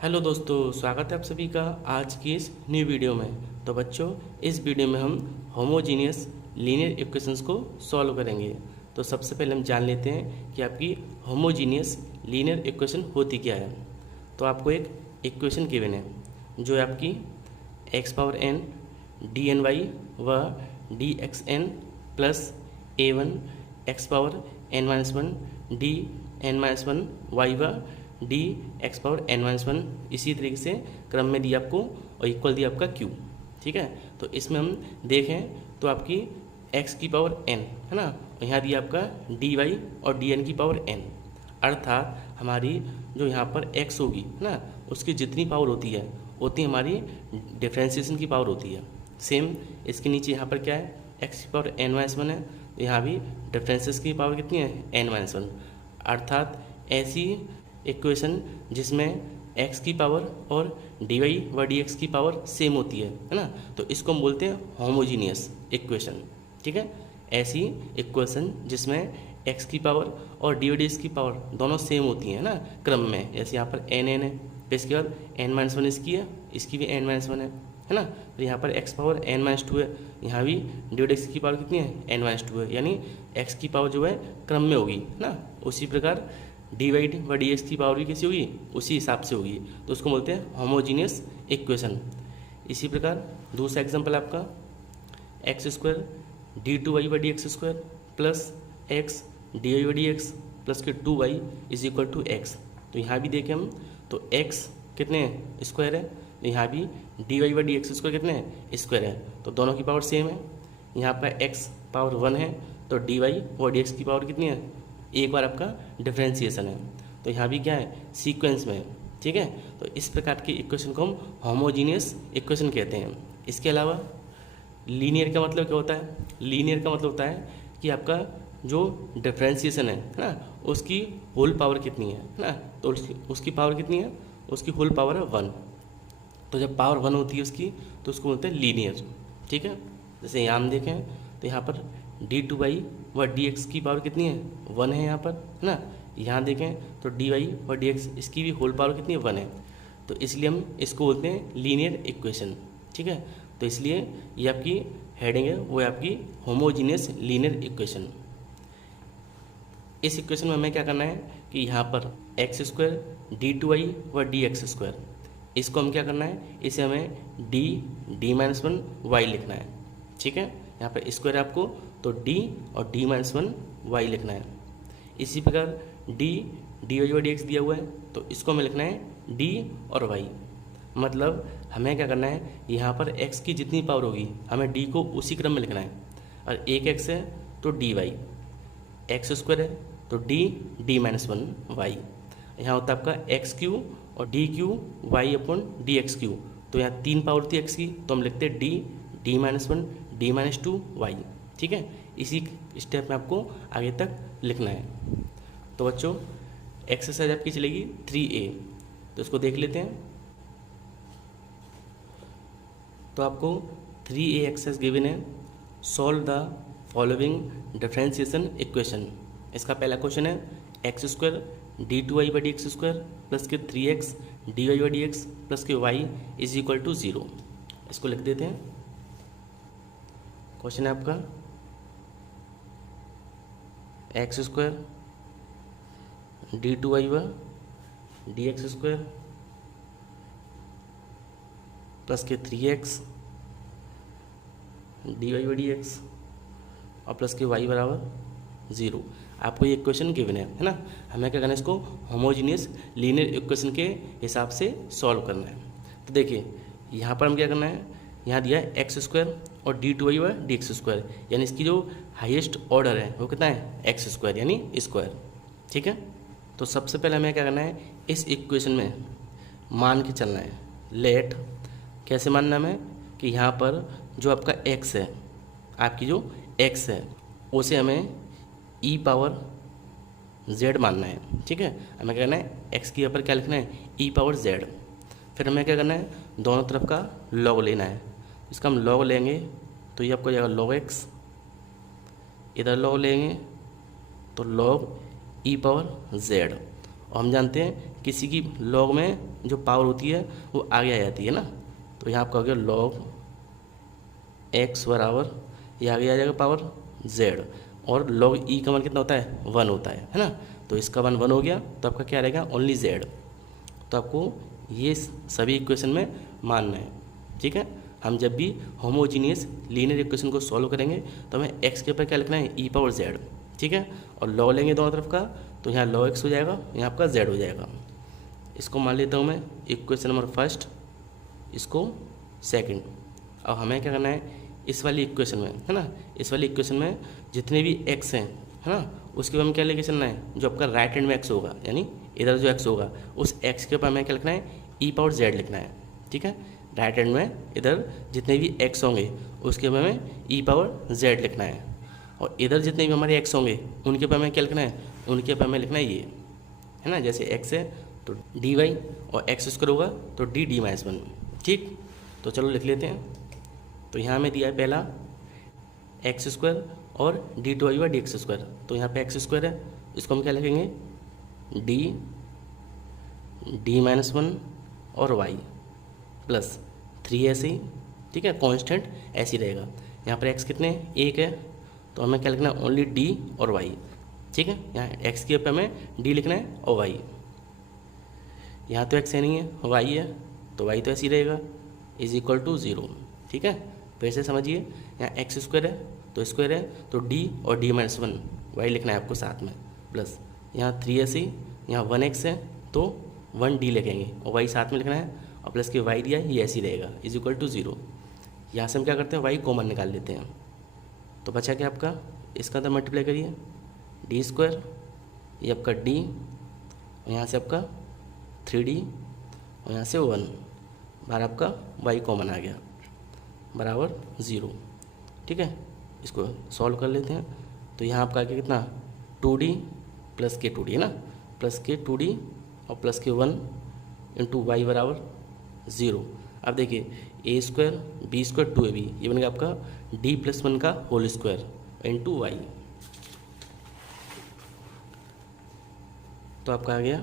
Hello दोस्तों, स्वागत है आप सभी का आज की इस न्यू वीडियो में। तो बच्चों, इस वीडियो में हम होमोजीनियस लीनियर इक्वेशंस को सॉल्व करेंगे। तो सबसे पहले हम जान लेते हैं कि आपकी होमोजीनियस लीनियर इक्वेशन होती क्या है। तो आपको एक इक्वेशन गिवन है जो है आपकी X power N D N Y व D X N plus A one X power N minus one D N minus one Y व D X power N minus one, इसी तरीके से क्रम में दिया आपको और इक्वल दिया आपका क्यू। ठीक है, तो इसमें हम देखें तो आपकी एक्स की पावर एन है ना, और यहाँ दिया आपका डी वाई और डी एन की पावर एन, अर्थात हमारी जो यहाँ पर एक्स होगी ना उसकी जितनी पावर होती है उतनी हमारी डिफ्रेंसिएशन की पावर होती है। सेम इसके नीचे यहाँ पर क्या है, एक्स की पावर एन माइनस वन है, तो यहाँ भी डिफ्रेंसिएशन की पावर कितनी है, एन माइनस वन। अर्थात ऐसी इक्वेशन जिसमें x की पावर और डी वाई व डी एक्स की पावर सेम होती है ना, तो इसको हम बोलते हैं होमोजीनियस इक्वेशन। ठीक है, ऐसी इक्वेशन जिसमें x की पावर और डी वाई डी एक्स की पावर दोनों सेम होती हैं ना क्रम में, जैसे यहाँ पर एन एन है, फिर इसके बाद एन माइनस वन इसकी है, इसकी भी एन माइनस वन है ना, फिर यहाँ पर x power N minus two है, यहाँ भी डी वाई डी एक्स की पावर कितनी है, एन माइनस टू है, यानी x की पावर जो है क्रम में होगी ना। उसी प्रकार डी वाई व डी एक्स की पावर भी कैसी होगी, उसी हिसाब से होगी, तो उसको बोलते हैं होमोजीनियस इक्वेशन। इसी प्रकार दूसरा एग्जांपल आपका x square D two Y व D x square plus X D Y व डी एक्स प्लस के two Y is equal to X. तो यहाँ भी देखें हम तो एक्स कितने स्क्वायर है, तो यहाँ भी डी वाई व डी एक्स स्क्वायर कितने स्क्वायर है, तो दोनों की पावर सेम है। यहाँ पर एक्स पावर वन है तो डी वाई और डी एक्स की पावर कितनी है, एक बार आपका डिफ्रेंसिएशन है, तो यहाँ भी क्या है, सीक्वेंस में है। ठीक है, तो इस प्रकार की इक्वेशन को हम होमोजीनियस इक्वेशन कहते हैं। इसके अलावा लीनियर का मतलब क्या होता है, लीनियर का मतलब होता है कि आपका जो डिफ्रेंसिएशन है ना उसकी होल पावर कितनी है ना, तो उसकी पावर कितनी है, उसकी होल पावर है वन। तो जब पावर वन होती है उसकी तो उसको बोलते हैं लीनियर। ठीक है, जैसे यहाँ हम देखें तो यहाँ पर डी टू वाई व डी एक्स की पावर कितनी है, वन है यहाँ पर है ना। यहाँ देखें तो डी वाई व डी एक्स इसकी भी होल पावर कितनी है, वन है, तो इसलिए हम इसको बोलते हैं लीनियर इक्वेशन। ठीक है, तो इसलिए ये आपकी हेडिंग है वो है आपकी होमोजीनियस लीनियर इक्वेशन। इस इक्वेशन में हमें क्या करना है कि यहाँ पर x square D two Y व डी एक्स स्क्वायर, इसको हम क्या करना है, इसे हमें डी माइनस वन वाई लिखना है। ठीक है, यहाँ पर स्क्वायर है आपको तो d और d माइनस वन वाई लिखना है। इसी प्रकार डी वाई व डी एक्स दिया हुआ है तो इसको हमें लिखना है d और y। मतलब हमें क्या करना है, यहाँ पर x की जितनी पावर होगी हमें d को उसी क्रम में लिखना है, और एक x है तो dy, एक्स स्क्वायर है तो डी माइनस वन वाई, यहाँ होता है आपका एक्स क्यू और d cube y upon D x cube. तो यहाँ तीन पावर थी x की तो हम लिखते हैं d minus one d minus two y. ठीक है, इसी स्टेप में आपको आगे तक लिखना है। तो बच्चों एक्सरसाइज आपकी चलेगी 3A, तो इसको देख लेते हैं। तो आपको 3A एक्सरसाइज गिवन है, solve the following differentiation equation. इसका पहला क्वेश्चन है x square D two y by D x square plus के 3x d Y by D x plus के वाई इज इक्वल टू 0। इसको लिख देते हैं। क्वेश्चन है आपका x square D two Y व डी एक्स स्क्वायर प्लस के 3x डी वाई व डी एक्स और प्लस के y बराबर 0। आपको ये इक्वेशन गिवन है ना, हमें क्या करना है, इसको होमोजीनियस लीनियर इक्वेशन के हिसाब से सॉल्व करना है। तो देखिए यहाँ पर हम क्या करना है, यहाँ दिया है एक्स स्क्वायर और डी टू वाई व डी एक्स स्क्वायर, यानी इसकी जो हाईएस्ट ऑर्डर है वो कितना है, एक्स स्क्वायर यानी स्क्वायर। ठीक है, तो सबसे पहले हमें क्या करना है, इस इक्वेशन में मान के चलना है। लेट कैसे मानना है हमें कि यहाँ पर जो आपका एक्स है, आपकी जो एक्स है उसे हमें ई पावर जेड मानना है। ठीक है, हमें क्या करना है, एक्स की यहाँ पर क्या लिखना है, ई पावर जेड। फिर हमें क्या करना है, दोनों तरफ का लॉग लेना है। इसका हम लॉग लेंगे तो ये आपको जाएगा लॉग एक्स, इधर लॉग लेंगे तो लॉग ई पावर जेड, और हम जानते हैं किसी की लॉग में जो पावर होती है वो आगे आ जाती है ना, तो यहाँ आपका हो गया लॉग x बराबर, ये आगे आ जाएगा पावर z, और लॉग e का मान कितना होता है 1 होता है ना, तो इसका मान 1 हो गया, तो आपका क्या रहेगा ओनली z। तो आपको ये सभी इक्वेशन में मानना है, ठीक है। हम जब भी होमोजीनियस लीनियर इक्वेशन को सॉल्व करेंगे तो हमें x के ऊपर क्या लिखना है e पावर z, ठीक है, और लॉग लेंगे दोनों तरफ का, तो यहाँ log x हो जाएगा, यहाँ आपका z हो जाएगा। इसको मान लेता हूँ मैं इक्वेशन नंबर फर्स्ट, इसको सेकंड। अब हमें क्या करना है, इस वाली इक्वेशन में है ना, इस वाली इक्वेशन में जितने भी x हैं है ना, उसके ऊपर हमें क्या लेके चलना है, जो आपका राइट हैंड में x होगा, यानी इधर जो x होगा उस x के ऊपर हमें क्या लिखना है e पावर z लिखना है, ठीक है। राइट हैंड में इधर जितने भी x होंगे उसके ऊपर हमें e पावर z लिखना है, और इधर जितने भी हमारे x होंगे उनके ऊपर हमें क्या लिखना है, उनके ऊपर हमें लिखना है ये, है ना। जैसे x है तो dy और x स्क्वायर होगा तो d(-1), ठीक। तो चलो लिख लेते हैं। तो यहाँ में दिया है पहला एक्स स्क्वायर और d2y/dx², तो यहाँ पे x² है, इसको हम क्या लिखेंगे d(-1) और y प्लस 3 ऐसे ही, ठीक है, कांस्टेंट ऐसे ही रहेगा। यहाँ पर x कितने 1 है, तो हमें क्या लिखना है ओनली d और y, ठीक है। यहाँ x के ऊपर हमें d लिखना है और y, यहाँ तो x है नहीं है, y है, तो y तो ऐसे ही रहेगा =0, ठीक है। फिर से समझिए, यहाँ x² है तो स्क्वायर है तो d और d-1 y लिखना है आपको साथ में, प्लस यहाँ 3 ऐसे ही, यहाँ 1x है तो 1d लिखेंगे और y साथ में लिखना है, और प्लस के y दिया है ये ऐसे ही रहेगा =0। यहाँ से हम क्या करते हैं y कॉमन निकाल लेते हैं, तो बचा क्या आपका, इसका अंदर मल्टीप्लाई करिए d², ये आपका d, और यहाँ से आपका 3d, और यहाँ से 1 बार आपका y कॉमन आ गया बराबर 0, ठीक है। इसको सॉल्व कर लेते हैं। तो यहाँ आपका आगे कितना 2d प्लस के 2d है ना, प्लस के 2d और प्लस के 1 इंटू वाई बराबर 0। अब देखिए a² b² 2ab, ये बन गया आपका d+1 का होल स्क्वायर इंटू वाई, तो आपका आ गया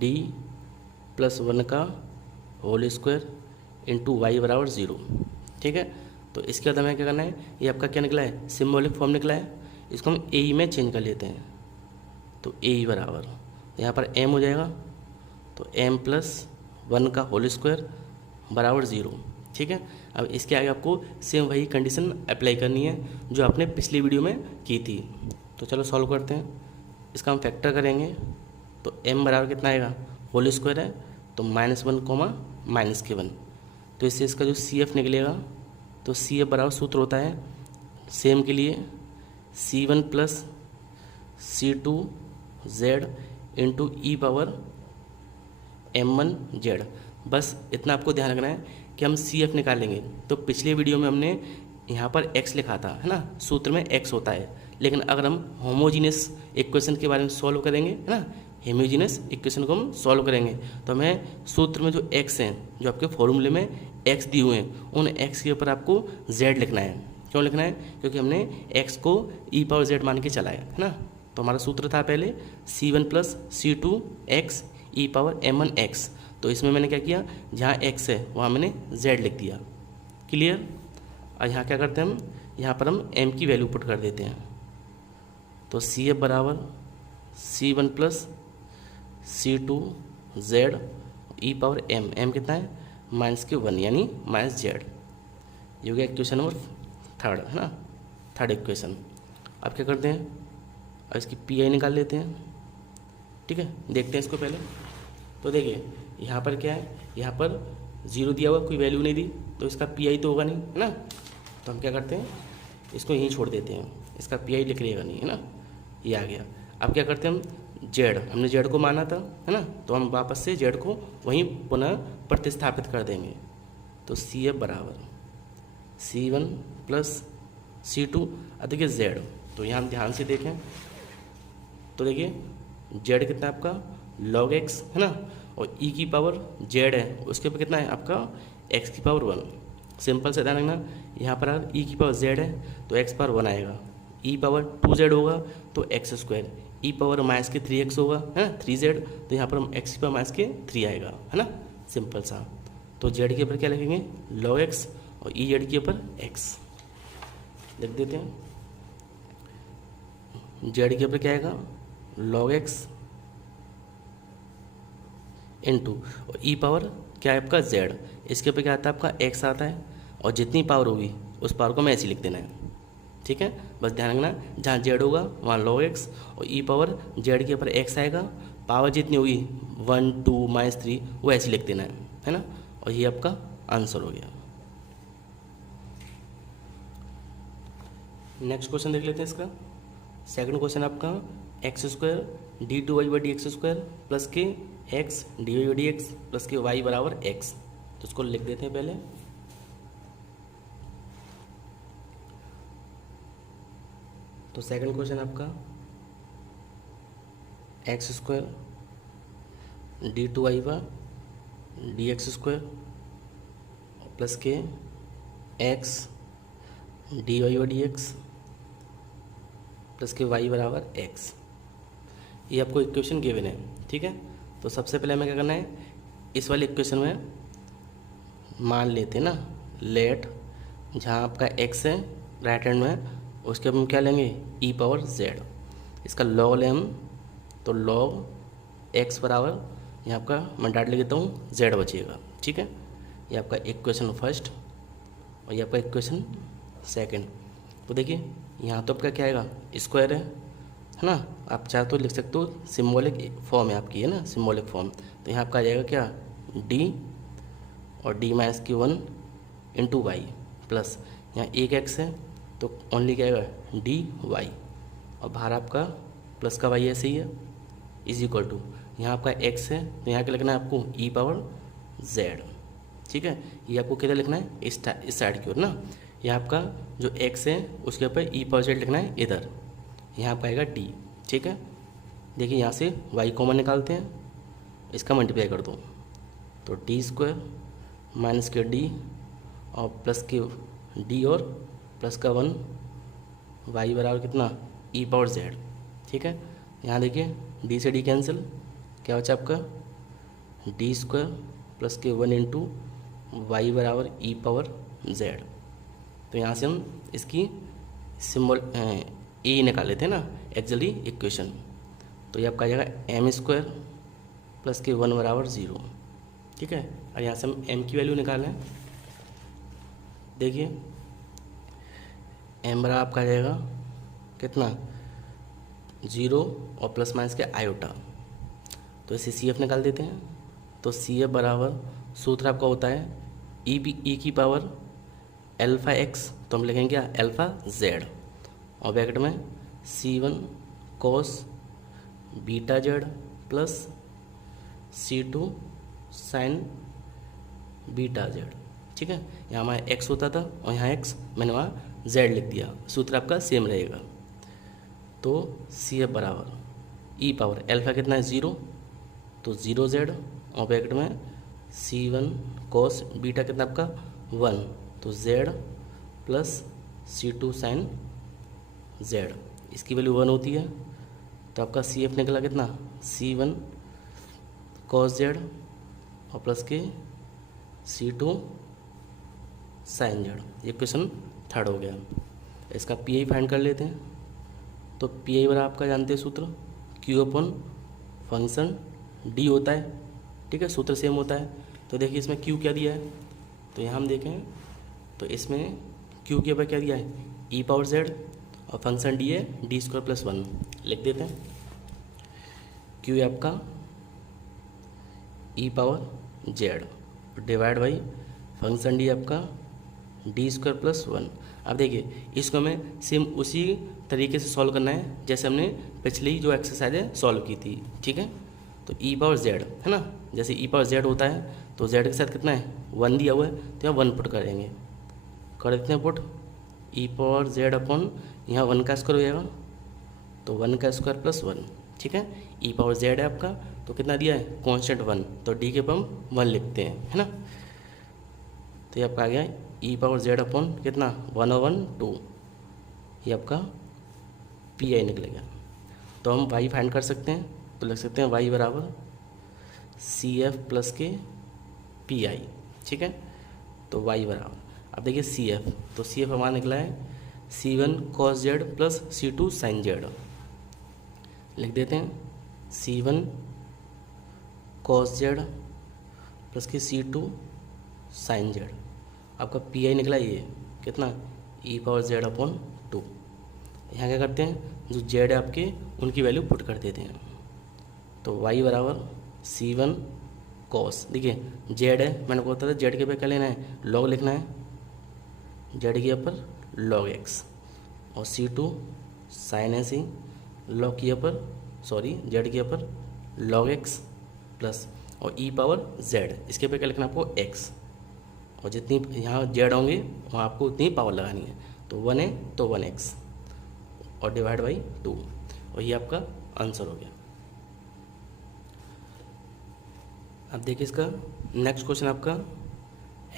d+1 का होल स्क्वायर इंटू वाई बराबर 0, ठीक है। तो इसके बाद हमें क्या करना है, ये आपका क्या निकला है सिम्बॉलिक फॉर्म निकला है, इसको हम ए में चेंज कर लेते हैं। तो ए बराबर यहाँ पर m हो जाएगा, तो m+1 का होल स्क्वायर बराबर 0, ठीक है। अब इसके आगे आपको सेम वही कंडीशन अप्लाई करनी है जो आपने पिछली वीडियो में की थी। तो चलो सॉल्व करते हैं। इसका हम फैक्टर करेंगे तो m बराबर कितना आएगा, होल स्क्वायर है तो -1 -1, तो इससे इसका जो CF निकलेगा, तो CF बराबर सूत्र होता है सेम के लिए C1 + C2z into e power m1z। बस इतना आपको ध्यान रखना है कि हम CF निकालेंगे। तो पिछले वीडियो में हमने यहाँ पर x लिखा था, है ना, सूत्र में x होता है, लेकिन अगर हम होमोजीनियस इक्वेशन के बारे में सॉल्व करेंगे, है ना, होमोजीनियस इक्वेशन को हम सॉल्व करेंगे तो हमें सूत्र में जो x हैं, जो आपके फॉर्मूले में x दिए हुए हैं, उन x के ऊपर आपको z लिखना है। क्यों लिखना है, क्योंकि हमने x को e पावर z मान के चला है ना। तो हमारा सूत्र था पहले C1 + C2x e power m1x, तो इसमें मैंने क्या किया, जहाँ x है वहाँ मैंने z लिख दिया, क्लियर। और यहाँ क्या करते हैं हम, यहाँ पर हम m की वैल्यू पुट कर देते हैं। तो CF बराबर C1 + C2z e power m कितना है -1 यानी -z। ये हो गया इक्वेशन नंबर 3, है ना, थर्ड इक्वेशन। अब क्या करते हैं, अब इसकी PI निकाल लेते हैं, ठीक है। देखते हैं इसको पहले। तो देखिए यहाँ पर क्या है, यहाँ पर 0 दिया हुआ, कोई वैल्यू नहीं दी, तो इसका PI तो होगा नहीं, है ना। तो हम क्या करते हैं, इसको यहीं छोड़ देते हैं, इसका PI लिख लेगा नहीं, है ना, ये आ गया। अब क्या करते हैं हम, z हमने z को माना था, है ना, तो हम वापस से z को वहीं पुनः प्रतिस्थापित कर देंगे। तो CF बराबर C1 + C2, देखिए z, तो यहाँ ध्यान से देखें, तो देखिए z कितना है आपका log x, है ना, और e की पावर z है, उसके ऊपर कितना है आपका x की पावर 1। सिंपल से ध्यान रखना, यहाँ पर अगर e की पावर z है तो x पावर 1 आएगा, e पावर 2z होगा तो x², ई पावर माइनस के 3x होगा, है ना, 3z, तो यहाँ पर हम x की पावर माइनस के 3 आएगा, है ना, सिंपल सा। तो z के ऊपर क्या लिखेंगे, log x, और ई जेड के ऊपर x लिख देते हैं। z के ऊपर क्या आएगा, log x इंटू, और ई पावर क्या है आपका z, इसके ऊपर क्या आता है आपका x आता है, और जितनी पावर होगी उस पावर को मैं ऐसे लिख देना है, ठीक है। बस ध्यान रखना, जहाँ z होगा वहाँ log x, और ई पावर z के ऊपर x आएगा, पावर जितनी होगी 1 2 -3 वो ऐसे लिख देना है ना, और ये आपका आंसर हो गया। नेक्स्ट क्वेश्चन देख लेते हैं इसका। सेकंड क्वेश्चन आपका x² d2y/dx² प्लस के x dy/dx प्लस के y बराबर x, तो इसको लिख देते हैं पहले। तो सेकंड क्वेश्चन आपका x² d2y/dx² प्लस के x dy/dx प्लस के y बराबर x, ये आपको इक्वेशन गिवन है, ठीक है। तो सबसे पहले हमें क्या करना है, इस वाले इक्वेशन में मान लेते हैं ना, लेट जहाँ आपका x है राइट हैंड में, उसके हम क्या लेंगे, ई पावर z, इसका लॉग लें हम, तो लॉग x बराबर यहाँ आपका मैं डाट ले देता हूँ z बचेगा, ठीक है। ये आपका इक्वेशन फर्स्ट और ये आपका इक्वेशन सेकंड। तो देखिए यहाँ तो आपका क्या आएगा, स्क्वायर है ना, आप चाहे तो लिख सकते हो, सिम्बॉलिक फॉर्म है आपकी, है ना, सिम्बॉलिक फॉर्म। तो यहाँ आपका आ जाएगा क्या, d और d-1 इंटू वाई, प्लस यहाँ एक x है तो ओनली क्या आएगा dy, और बाहर आपका प्लस का y ऐसे ही है, इज इक्वल टू यहाँ आपका x है तो यहाँ क्या लिखना है आपको ई पावर z, ठीक है। ये आपको किधर लिखना है, इस साइड की ओर ना, यहाँ आपका जो x है उसके ऊपर ई पावर z लिखना है इधर, यहाँ आपका आएगा d, ठीक है। देखिए यहाँ से y कॉमन निकालते हैं, इसका मल्टीप्लाई कर दो, तो d² माइनस के d और प्लस के d और प्लस का 1, y बराबर कितना, ई पावर z, ठीक है। यहाँ देखिए d से d कैंसिल, क्या बचा आपका d² प्लस के 1 इंटू वाई बराबर ई पावर z। तो यहाँ से हम इसकी सिंबल ए निकाल लेते हैं ना, एक्चुअली इक्वेशन। तो ये आपका आ जाएगा m² प्लस के 1 बराबर 0, ठीक है। और यहाँ से हम m की वैल्यू निकालें, देखिए m बराबर आपका आ जाएगा कितना, 0 और प्लस माइनस के आयोटा, तो इसे CF निकाल देते हैं। तो CF बराबर सूत्र आपका होता है ई की पावर अल्फ़ा x, तो हम लिखेंगे क्या, अल्फ़ा z, और ब्रैकेट में C1 cos beta z plus C2 sin beta z, ठीक है। यहाँ हमारा x होता था और यहाँ x मैंने वहाँ z लिख दिया, सूत्र आपका सेम रहेगा। तो CF बराबर ई पावर अल्फ़ा कितना है 0, तो 0z, और ब्रैकेट में C1 cos बीटा कितना आपका 1, तो z plus C2 sin z, इसकी वैल्यू 1 होती है। तो आपका CF निकला कितना, C1 cos z और प्लस के C2 sin z, ये क्वेश्चन थर्ड हो गया। इसका PI फाइंड कर लेते हैं। तो PI बराबर आपका जानते हैं सूत्र, Q अपॉन फंक्शन D होता है, ठीक है, सूत्र सेम होता है। तो देखिए इसमें Q क्या दिया है, तो यहाँ हम देखें तो इसमें Q के ऊपर क्या दिया है, ई पावर z, और फंक्शन D है d² प्लस 1, लिख देते हैं। Q है आपका E power z divide by function D आपका d² प्लस 1। अब देखिए इसको हमें सेम उसी तरीके से सॉल्व करना है जैसे हमने पिछली जो एक्सरसाइज है सॉल्व की थी, ठीक है। तो ई पावर z है ना, जैसे ई पावर z होता है तो z के साथ कितना है 1 दिया हुआ है, तो यहाँ 1 पुट करेंगे, कर देते हैं पुट, ई पावर z अपॉन यहाँ 1 का स्क्वायर हो जाएगा, तो 1 का स्क्वायर प्लस 1, ठीक है। ई पावर z है आपका, तो कितना दिया है कांस्टेंट 1, तो d के ऊपर हम 1 लिखते हैं, है ना। तो ये आपका आ गया ई पावर z अपॉन कितना 1/2, ये आपका PI निकलेगा। तो हम y फाइंड कर सकते हैं, तो लिख सकते हैं y बराबर CF प्लस के PI। ठीक है, तो y बराबर, अब देखिए CF, तो CF हमारा निकला है C1 cos Z plus C2 sin Z। लिख देते हैं C1 cos Z प्लस के C2 sin Z। आपका PI निकला ये कितना, e⁻z/2। यहाँ क्या करते हैं, जो Z है आपके उनकी वैल्यू पुट कर देते हैं। तो y बराबर C1 cos, देखिए Z है, मैंने बोलता था Z के पे क्या लेना है, log लिखना है, Z के ऊपर log x, और C2 sin ऐसे ही log के ऊपर Z के ऊपर log x प्लस और e⁻z, इसके पे क्या लिखना है आपको x, और जितनी यहाँ Z होंगे वहाँ आपको उतनी पावर लगानी है। तो 1 है तो 1x और डिवाइड बाई 2, और ये आपका आंसर हो गया। अब देखिए इसका नेक्स्ट क्वेश्चन आपका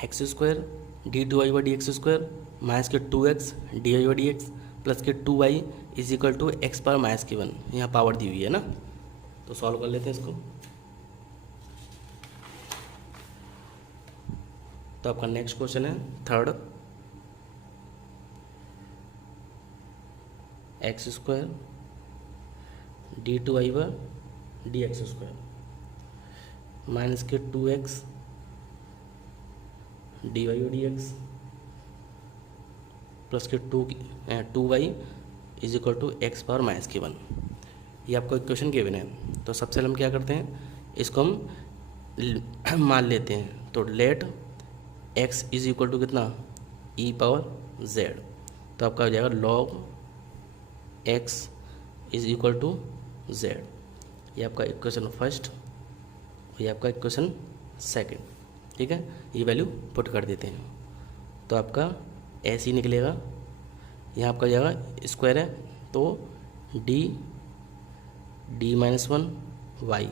x² d2y/dx² माइनस के 2x dy/dx प्लस के 2y is equal to x power minus के 1। यहाँ पावर दी हुई है ना, तो सॉल्व कर लेते हैं इसको। तो आपका नेक्स्ट क्वेश्चन है थर्ड, x² d2y/dx² माइनस के 2x dy/dx प्लस के 2y is equal to x power minus के 1। ये आपको इक्वेशन गिवन है। तो सबसे पहले हम क्या करते हैं, इसको हम मान लेते हैं। तो let x is equal to कितना, e⁻z, तो आपका हो जाएगा log x is equal to z। ये आपका इक्वेशन फर्स्ट, ये आपका इक्वेशन सेकंड। ठीक है, ये वैल्यू पुट कर देते हैं। तो आपका ऐसे ही निकलेगा, यहाँ आपका जाएगा स्क्वायर है तो d-1 y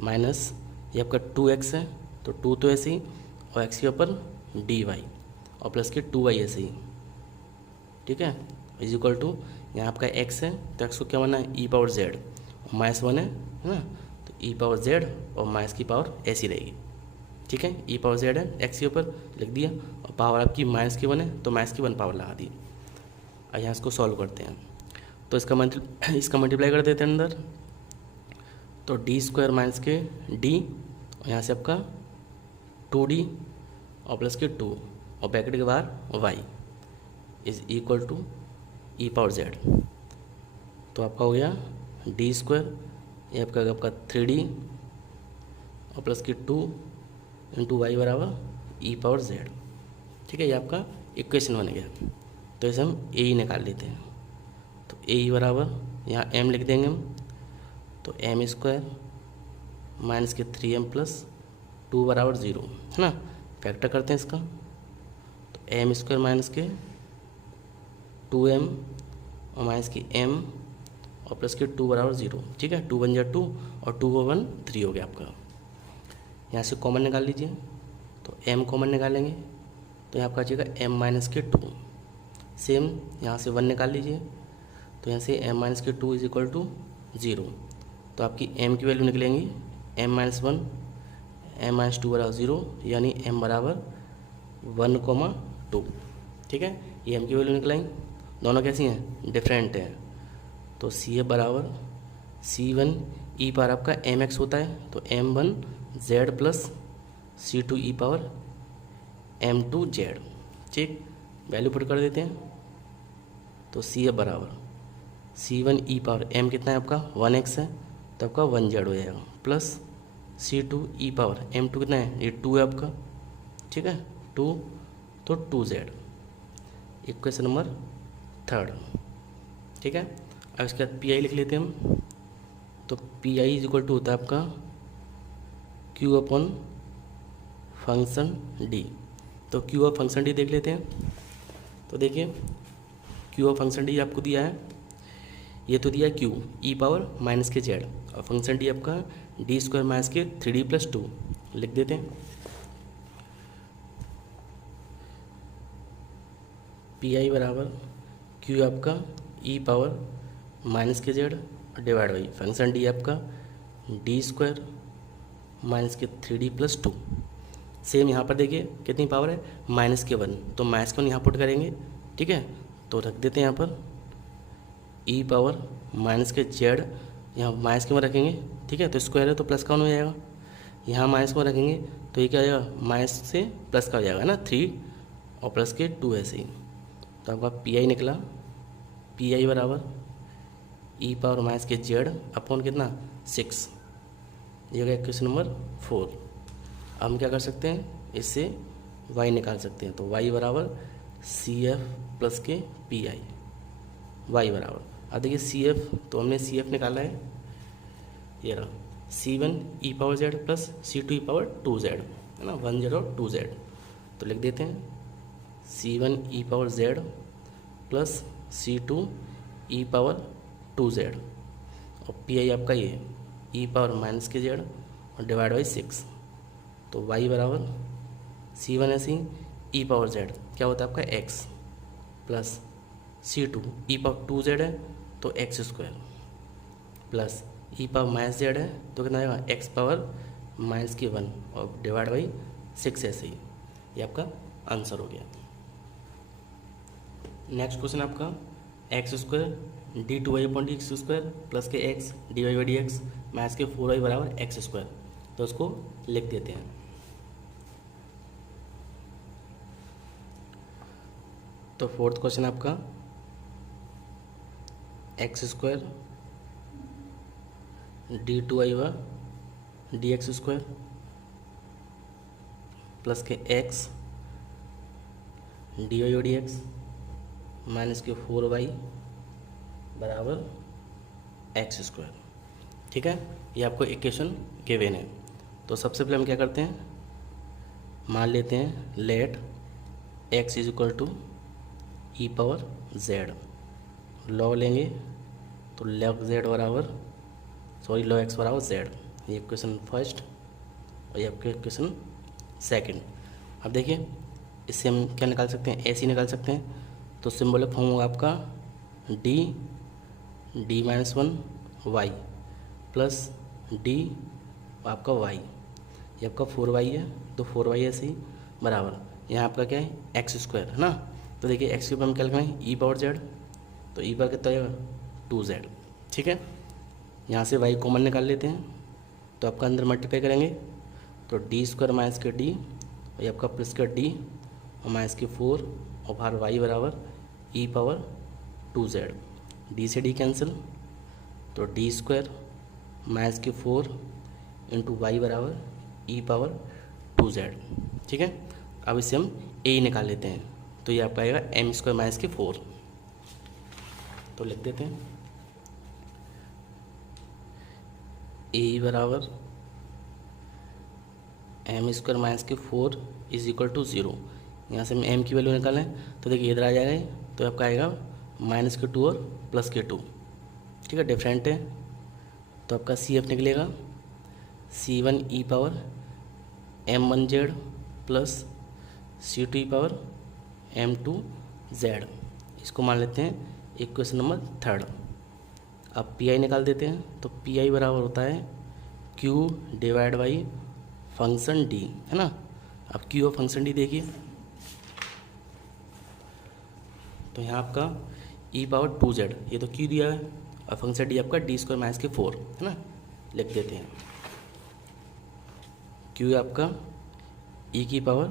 माइनस ये आपका 2x है तो 2 तो ऐसे ही, और x के ऊपर dy और प्लस के 2y ऐसे ही। ठीक है, इज इक्वल टू यहाँ आपका x है तो x को क्या बनना है, e⁻z, और माइनस 1 है ना, तो e⁻z और माइनस की पावर ऐसी रहेगी। ठीक है, e⁻z है x के ऊपर लिख दिया, और पावर आपकी माइनस की 1 है तो माइनस की 1 पावर लगा दी। और यहाँ इसको सॉल्व करते हैं, तो इसका मल्टीप्लाई कर देते हैं अंदर, तो d² माइनस के d, और यहाँ से आपका 2d और प्लस के 2 और ब्रैकेट के बाहर y is equal to e⁻z। तो आपका हो गया d², ये आपका 3d और प्लस की 2 इंटू y बराबर e⁻z। ठीक है, ये आपका इक्वेशन बन गया। तो इसे हम ए निकाल लेते हैं। तो ए बराबर यहाँ m लिख देंगे हम, तो m² माइनस के 3m प्लस 2 बराबर 0 है ना, फैक्टर करते हैं इसका। तो m² माइनस के 2m और माइनस की m और प्लस के 2 बराबर 0। ठीक है, 2 1 जा 2 और 2 1 3 हो गया आपका। यहाँ से कॉमन निकाल लीजिए, तो m कॉमन निकालेंगे तो यहाँ आपका आ जाएगा m माइनस के 2। सेम यहाँ से 1 निकाल लीजिए, तो यहाँ से m माइनस के 2 इज इक्वल टू 0। तो आपकी m की वैल्यू निकलेंगी m माइनस 1 m माइनस 2 बराबर 0, यानी m बराबर 1,2। ठीक है, ये m की वैल्यू निकलाई, दोनों कैसी हैं, डिफरेंट हैं। तो CF बराबर C1 e पावर आपका mx होता है, तो m1z plus C2 e power m2z। ठीक, वैल्यू पुट कर देते हैं। तो CF बराबर C1 e पावर m कितना है आपका 1x है, तो आपका 1z हो जाएगा, plus C2 e power m2 कितना है, ये 2 है आपका। ठीक है, 2 तो 2z। Equation number third. ठीक है, अब इसके बाद पी आई लिख लेते हैं हम। तो P I is equal to होता है आपका क्यू अपॉन फंक्शन डी। तो क्यू ऑफ फंक्शन डी देख लेते हैं। तो देखिए क्यू ऑफ फंक्शन डी आपको दिया है, ये तो दिया है क्यू ई पावर माइनस के जेड, और फंक्शन डी आपका d² माइनस के 3d प्लस 2 लिख देते हैं। पी आई बराबर क्यू आपका ई पावर माइनस के Z divide by function D आपका डी स्क्वायर माइनस के 3d प्लस 2। सेम यहाँ पर देखिए कितनी पावर है, माइनस के 1, तो माइनस के 1 यहाँ पुट करेंगे, ठीक है। तो रख देते हैं यहाँ पर ई पावर माइनस के जेड, यहाँ माइनस के 1 रखेंगे, ठीक है। तो स्क्वायर है तो प्लस का 1 हो जाएगा, यहाँ माइनस को रखेंगे तो ये क्या हो जाएगा, माइनस से प्लस का हो जाएगा ना 3 और प्लस के 2 ऐसे ही। तो आपका पी आई निकला, पी आई बराबर ई पावर माइनस के जेड अपॉन कितना 6, ये हो गया क्वेश्चन नंबर 4। अब हम क्या कर सकते हैं, इससे y निकाल सकते हैं। तो y बराबर सी एफ प्लस के पी आई, वाई बराबर, अब देखिए सी एफ, तो हमने सी एफ निकाला है, ये रहा C1 E power Z plus C2 E power 2z, है ना, 1 0 2z। तो लिख देते हैं C1 E power z plus C2 E power 2z, और पी आई आपका ये ई पावर माइनस के जेड और डिवाइड बाई 6। तो y बराबर C1 ऐसे ही ई पावर z क्या होता है आपका x plus C2 E power 2z है तो x स्क्वायर प्लस ई पावर माइनस जेड है तो कितना आएगा x पावर माइनस के 1 और डिवाइड बाई 6 ऐसे ही। ये आपका आंसर हो गया। नेक्स्ट क्वेश्चन आपका x square D 2y upon D x square plus के x D Y by D x minus के 4y बराबर एक्स स्क्वायर। तो उसको लिख देते हैं। तो फोर्थ क्वेश्चन आपका एक्स स्क्वायर डी 2y व डी एक्स स्क्वायर प्लस के x D y d x minus के 4y बराबर एक्स स्क्वायर, ठीक है। ये आपको इक्वेशन गिवन है। तो सबसे पहले हम क्या करते हैं, मान लेते हैं let x is equal to e power z, log लेंगे तो लॉग z बराबर लॉग x बराबर z। ये इक्वेशन फर्स्ट और ये आपके इक्वेशन सेकंड। अब देखिए इससे हम क्या निकाल सकते हैं, ऐसे निकाल सकते हैं। तो सिंबलिक फॉर्म होगा आपका d minus 1 y plus d आपका y, ये आपका 4y है तो 4y ऐसे ही बराबर यहाँ आपका क्या है एक्स स्क्वायर, है ना। तो देखिए एक्स के ऊपर हम क्या लिखना है ई पावर जेड, तो ई पावर कितना आएगा 2z, ठीक है। यहाँ से y कॉमन निकाल लेते हैं तो आपका अंदर मल्टीप्लाई करेंगे तो डी स्क्वायर माइनस के डी और ये आपका प्लस का डी और माइनस के 4 और बाहर y बराबर ई पावर 2z, डी से डी कैंसिल तो डी स्क्वायर माइनस के 4 इंटू वाई बराबर ई पावर 2z, ठीक है। अब इससे हम a निकाल लेते हैं तो ये आपका आएगा एम स्क्वायर माइनस के 4। तो लिख देते हैं a बराबर एम स्क्वायर माइनस के 4 इज इक्वल टू 0। यहाँ से हम m की वैल्यू निकालें तो देखिए इधर आ जाएगा तो आपका आएगा माइनस के 2 और प्लस के 2, ठीक है, डिफरेंट है। तो आपका सी एफ निकलेगा C1 E power m1z plus C2 E power m2z। इसको मान लेते हैं इक्वेशन नंबर 3। अब पी आई निकाल देते हैं तो पी आई बराबर होता है q divide by function d, है ना। अब q और फंक्शन d देखिए तो यहाँ आपका e पावर 2z, ये तो q दिया है और फंक्शन d आपका डी स्क्वायर माइनस के 4, है ना। लिख देते हैं q आपका e की पावर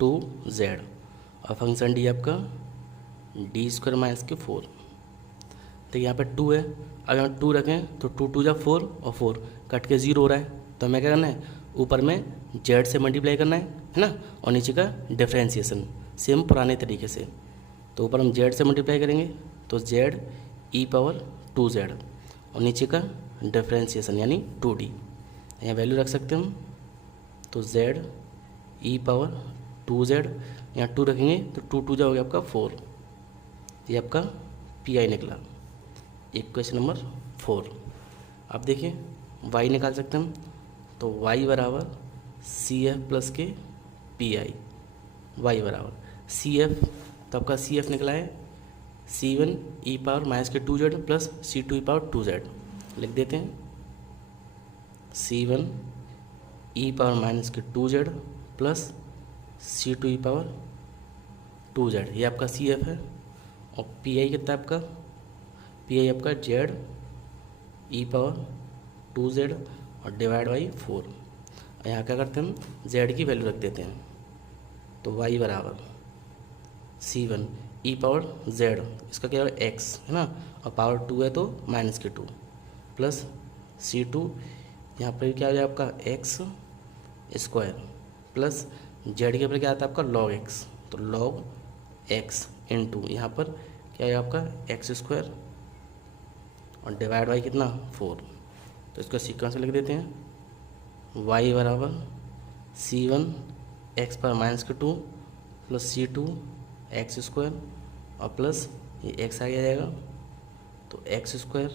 2z और फंक्शन d आपका डी स्क्वायर माइनस के 4। तो यहाँ पे 2 है, अगर हम 2 रखें तो 2 2 जा 4 और 4 कट के 0 हो रहा है। तो हमें क्या करना है, ऊपर में z से मल्टीप्लाई करना है ना, और नीचे का डिफ्रेंशिएशन सेम पुराने तरीके से। तो ऊपर हम z से मल्टीप्लाई करेंगे तो z ई पावर 2z और नीचे का डिफ्रेंशिएशन यानी 2d, यहाँ वैल्यू रख सकते हैं हम। तो z ई पावर 2z, यहाँ 2 रखेंगे तो 2 2 जा हो गया आपका 4, ये आपका पी आई निकला, इक्वेशन नंबर 4। अब देखिए y निकाल सकते हैं हम तो y बराबर सी एफ प्लस के पी आई, वाई बराबर सी एफ, तो आपका सी एफ निकला है C1 ई पावर माइनस के 2z plus C2 E power 2z लिख देते हैं। C1 ई पावर माइनस के 2z plus C2 E power 2z, ये आपका CF है। और PI कितना है आपका, PI आपका Z ई पावर 2z और डिवाइड बाई 4। और यहाँ क्या करते हैं हम Z की वैल्यू रख देते हैं। तो y बराबर C1 ई पावर Z, इसका क्या है x है ना, और पावर 2 है तो माइनस के 2 प्लस C2 यहाँ पर क्या हो जाए आपका x स्क्वायर प्लस Z के ऊपर क्या आता है आपका log x, तो log x इंटू यहाँ पर क्या है आपका x स्क्वायर और डिवाइड बाई कितना 4। तो इसका सीक्वेंस लिख देते हैं। y बराबर C1 x पर माइनस के 2 प्लस C2 एक्स स्क्वायर और प्लस ये x आ जाएगा, तो एक्स स्क्वायर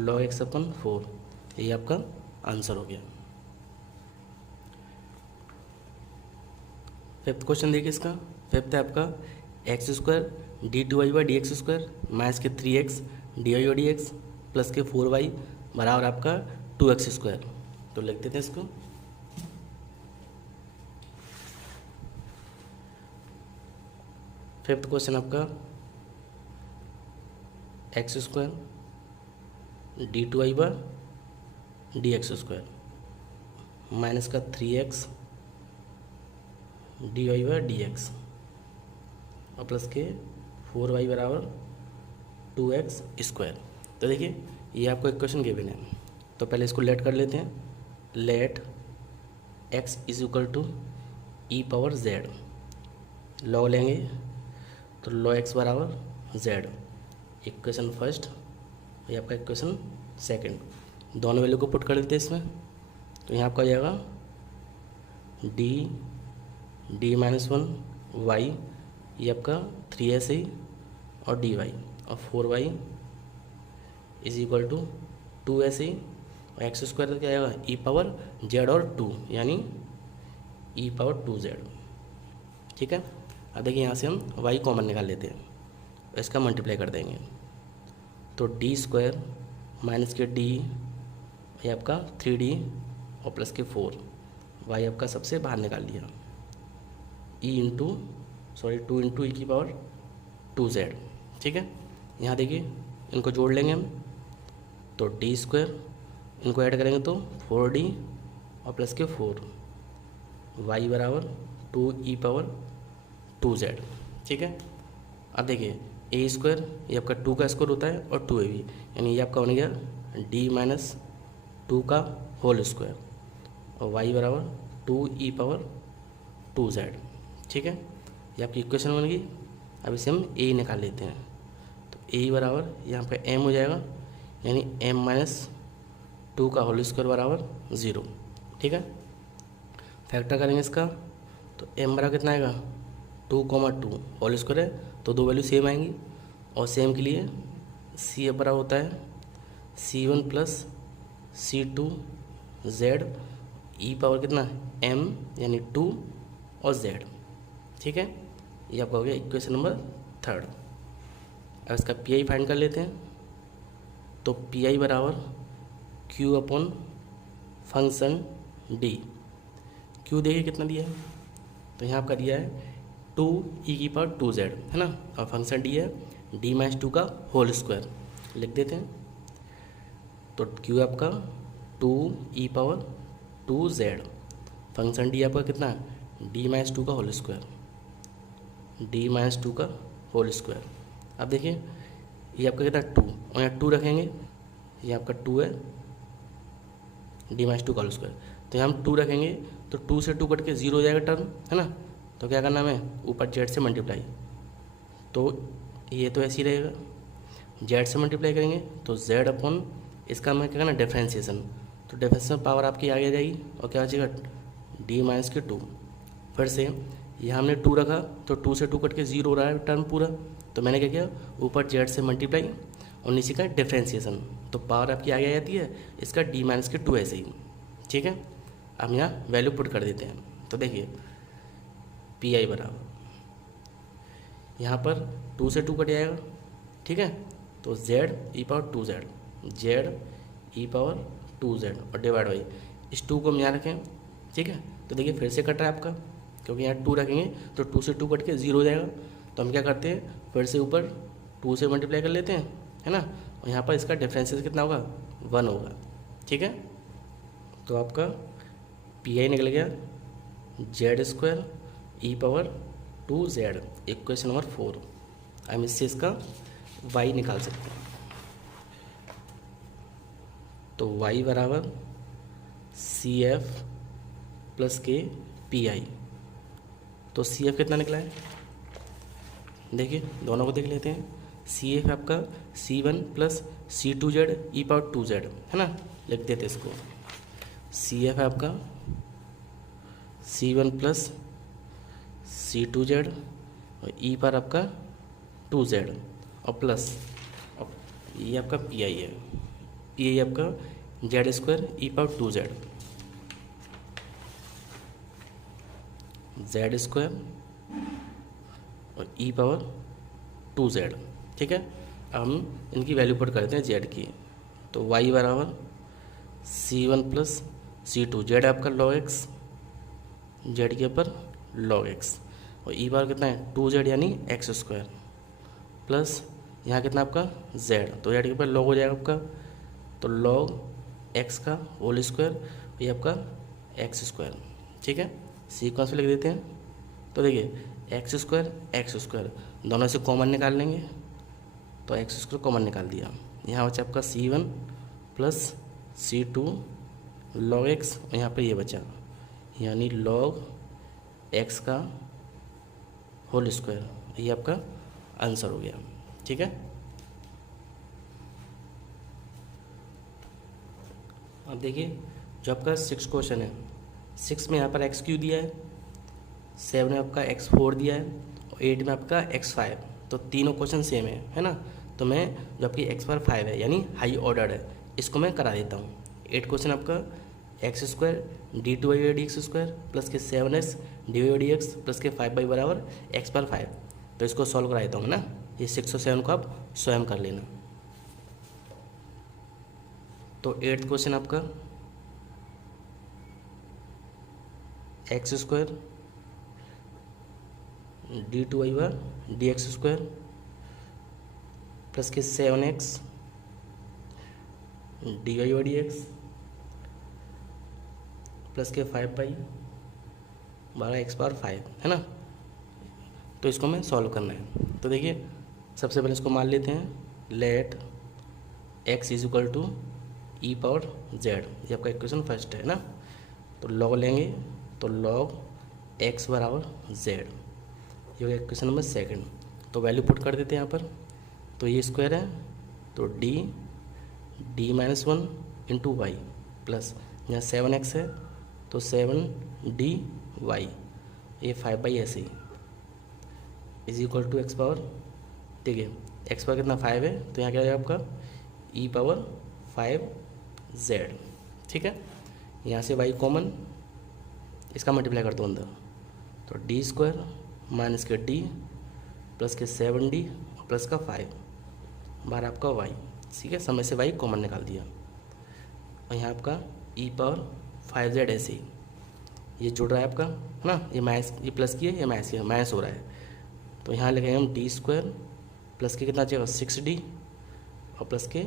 log x अपन 4, यही आपका आंसर हो गया। फिफ्थ क्वेश्चन देखिए इसका। फिफ्थ है आपका x square d2y by D x square minus के 3x dy by dx plus के 4y बराबर आपका 2x स्क्वायर। तो लिख देते हैं इसको। फिफ्थ क्वेश्चन आपका x square d2y by D x square minus का 3x dy बाई dx और प्लस के 4y बराबर 2x स्क्वायर। तो देखिए ये आपको एक क्वेश्चन गिवन है, तो पहले इसको लेट कर लेते हैं। Let x is equal to e power z, log लेंगे तो log x बराबर z, इक्वेशन फर्स्ट, ये आपका इक्वेशन सेकंड। दोनों वैल्यू को पुट कर देते हैं इसमें। तो यहाँ आपका जाएगा d -1y, ये आपका 3s और dy और 4y is equal to 2s और एक्स स्क्वायर क्या आएगा ई पावर z और 2 यानी ई पावर 2z। ठीक है, अब देखिए यहाँ से हम y कॉमन निकाल लेते हैं, इसका मल्टीप्लाई कर देंगे। तो डी स्क्वायर माइनस के d ये आपका 3d और प्लस के 4, y आपका सबसे बाहर निकाल लिया, टू इंटू ई की पावर 2z। ठीक है, यहाँ देखिए इनको जोड़ लेंगे हम, तो डी स्क्वायर इनको ऐड करेंगे तो 4d और प्लस के 4, y बराबर 2 ई पावर 2z। ठीक है, अब देखिए ए स्क्वायर ये आपका 2 का स्क्वायर होता है और 2ab, यानी ये आपका बन गया d - 2 का होल स्क्वायर और y बराबर 2 ई पावर 2z। ठीक है, ये आपकी इक्वेशन बन गई। अब इसे हम a निकाल लेते हैं, तो a बराबर यहाँ पे m हो जाएगा, यानी m - 2 का होल स्क्वायर बराबर 0। ठीक है, फैक्टर करेंगे इसका, तो m बराबर कितना आएगा 2,2 होल स्क्वायर है तो दो वैल्यू सेम आएंगी, और सेम के लिए c बराबर होता है c1 plus c2 z E power कितना m यानी 2 और z। ठीक है, ये आपका हो गया इक्वेशन नंबर थर्ड। अब इसका पी आई फाइंड कर लेते हैं, तो पी आई बराबर q upon function d। q देखिए कितना दिया है, तो यहाँ आपका दिया है 2 ई की पावर 2z है ना, और फंक्शन d है d - 2 का होल स्क्वायर, लिख देते हैं। तो q आपका 2 ई पावर 2z, फंक्शन d आपका कितना है d - 2 का होल स्क्वायर, d - 2 का होल स्क्वायर। अब देखिए ये आपका कितना 2 और यहाँ 2 रखेंगे, ये आपका 2 है d - 2 का होल स्क्वायर, तो यहाँ हम 2 रखेंगे तो 2 से 2 कट के 0 हो जाएगा टर्म है ना, तो क्या करना हमें ऊपर z से मल्टीप्लाई, तो ये तो ऐसे ही रहेगा, z से मल्टीप्लाई करेंगे तो z अपॉन इसका हमें क्या करना डिफ्रेंशिएशन, तो डिफ्रेंशिएशन पावर आपकी आगे जाएगी और क्या आ जाएगा d - 2। फिर से यहाँ हमने 2 रखा तो 2 से 2 कट के 0 हो रहा है टर्म पूरा, तो मैंने क्या किया ऊपर z से मल्टीप्लाई और नीचे का डिफ्रेंशिएशन, तो पावर आपकी आगे आ जाती है इसका d - 2 ऐसे ही। ठीक है, अब यहाँ वैल्यू पुट कर देते हैं, तो देखिए पी आई बराबर यहाँ पर 2 से 2 कट जाएगा, ठीक है। तो z E power 2z, z E power 2z और डिवाइड बाई इस 2 को हम यहाँ रखें, ठीक है। तो देखिए फिर से कट रहा है आपका, क्योंकि यहाँ 2 रखेंगे तो 2 से 2 कट के 0 हो जाएगा। तो हम क्या करते हैं, फिर से ऊपर 2 से मल्टीप्लाई कर लेते हैं, है ना। और यहाँ पर इसका डिफरेंसेस कितना होगा, 1 होगा, ठीक है। तो आपका पी आई निकल गया z² ई पावर 2z, इक्वेशन नंबर 4। हम इससे इसका y निकाल सकते हैं। तो y बराबर सी एफ प्लस के पी आई। तो सी एफ कितना निकला है, देखिए दोनों को देख लेते हैं। सी एफ आपका C1 प्लस C2z ई पावर 2z, है ना, लिख देते इसको। सी एफ है आपका C1 प्लस C2z और ई पावर आपका 2z और प्लस ये आपका पी आई है, पी आई आपका z² ई पावर 2z, z² और ई पावर 2z, ठीक है। अब हम इनकी वैल्यू पुट करते हैं z की। तो y बराबर C1 प्लस C2, z आपका log x, z के ऊपर log x और ई पावर कितना है 2z यानी x² प्लस यहाँ कितना आपका z, तो z के ऊपर log हो जाएगा आपका, तो log x का होल स्क्वायर, ये आपका x², ठीक है। सीक्वेंस में लिख देते हैं। तो देखिए x² दोनों से कॉमन निकाल लेंगे, तो x² कॉमन निकाल दिया। यहाँ बचा आपका C1 plus C2 log x और यहाँ पर ये बचा यानी log x का होल स्क्वायर, ये आपका आंसर हो गया, ठीक है। अब देखिए जो आपका 6 क्वेश्चन है, 6 में यहाँ पर x³ दिया है, 7 में आपका x4 दिया है और 8 में आपका x5, तो तीनों क्वेश्चन सेम है ना। तो मैं जो आपकी x5 है यानी हाई ऑर्डर है, इसको मैं करा देता हूँ। 8 क्वेश्चन आपका x² d2y/dx² प्लस के 7x dy/dx प्लस के 5y बराबर x/5, तो इसको सॉल्व करा देता हूँ ना। ये 6 और 7 को आप स्वयं कर लेना। तो 8th क्वेश्चन आपका x² d2y/dx² प्लस के 7x dy/dx प्लस के 5y बराबर x/5, है ना। तो इसको मैं सॉल्व करना है। तो देखिए सबसे पहले इसको मान लेते हैं, लेट x = ई पावर z, ये आपका इक्वेशन फर्स्ट है ना। तो log लेंगे तो log x बराबर z, ये हो गया इक्वेशन नंबर सेकंड। तो वैल्यू पुट कर देते हैं यहाँ पर। तो ये स्क्वायर है तो d-1 इंटू वाई प्लस यहाँ 7x है तो 7dy, ये 5y ऐसे ही is equal to x power, देखिए x पावर कितना 5 है तो यहाँ क्या आएगा आपका e पावर 5z, ठीक है। यहाँ से y कॉमन, इसका मल्टीप्लाई कर दो अंदर, तो d² माइनस के d प्लस के 7d प्लस का 5 बाहर आपका y, ठीक है। समय से y कॉमन निकाल दिया और यहाँ आपका e पावर 5z ऐसे ही ये जुड़ रहा है आपका, है ना। ये माइनस, ये प्लस की है, ये माइनस की है, माइनस हो रहा है। तो यहाँ लिखेंगे हम d² प्लस के कितना चाहिए 6d और प्लस के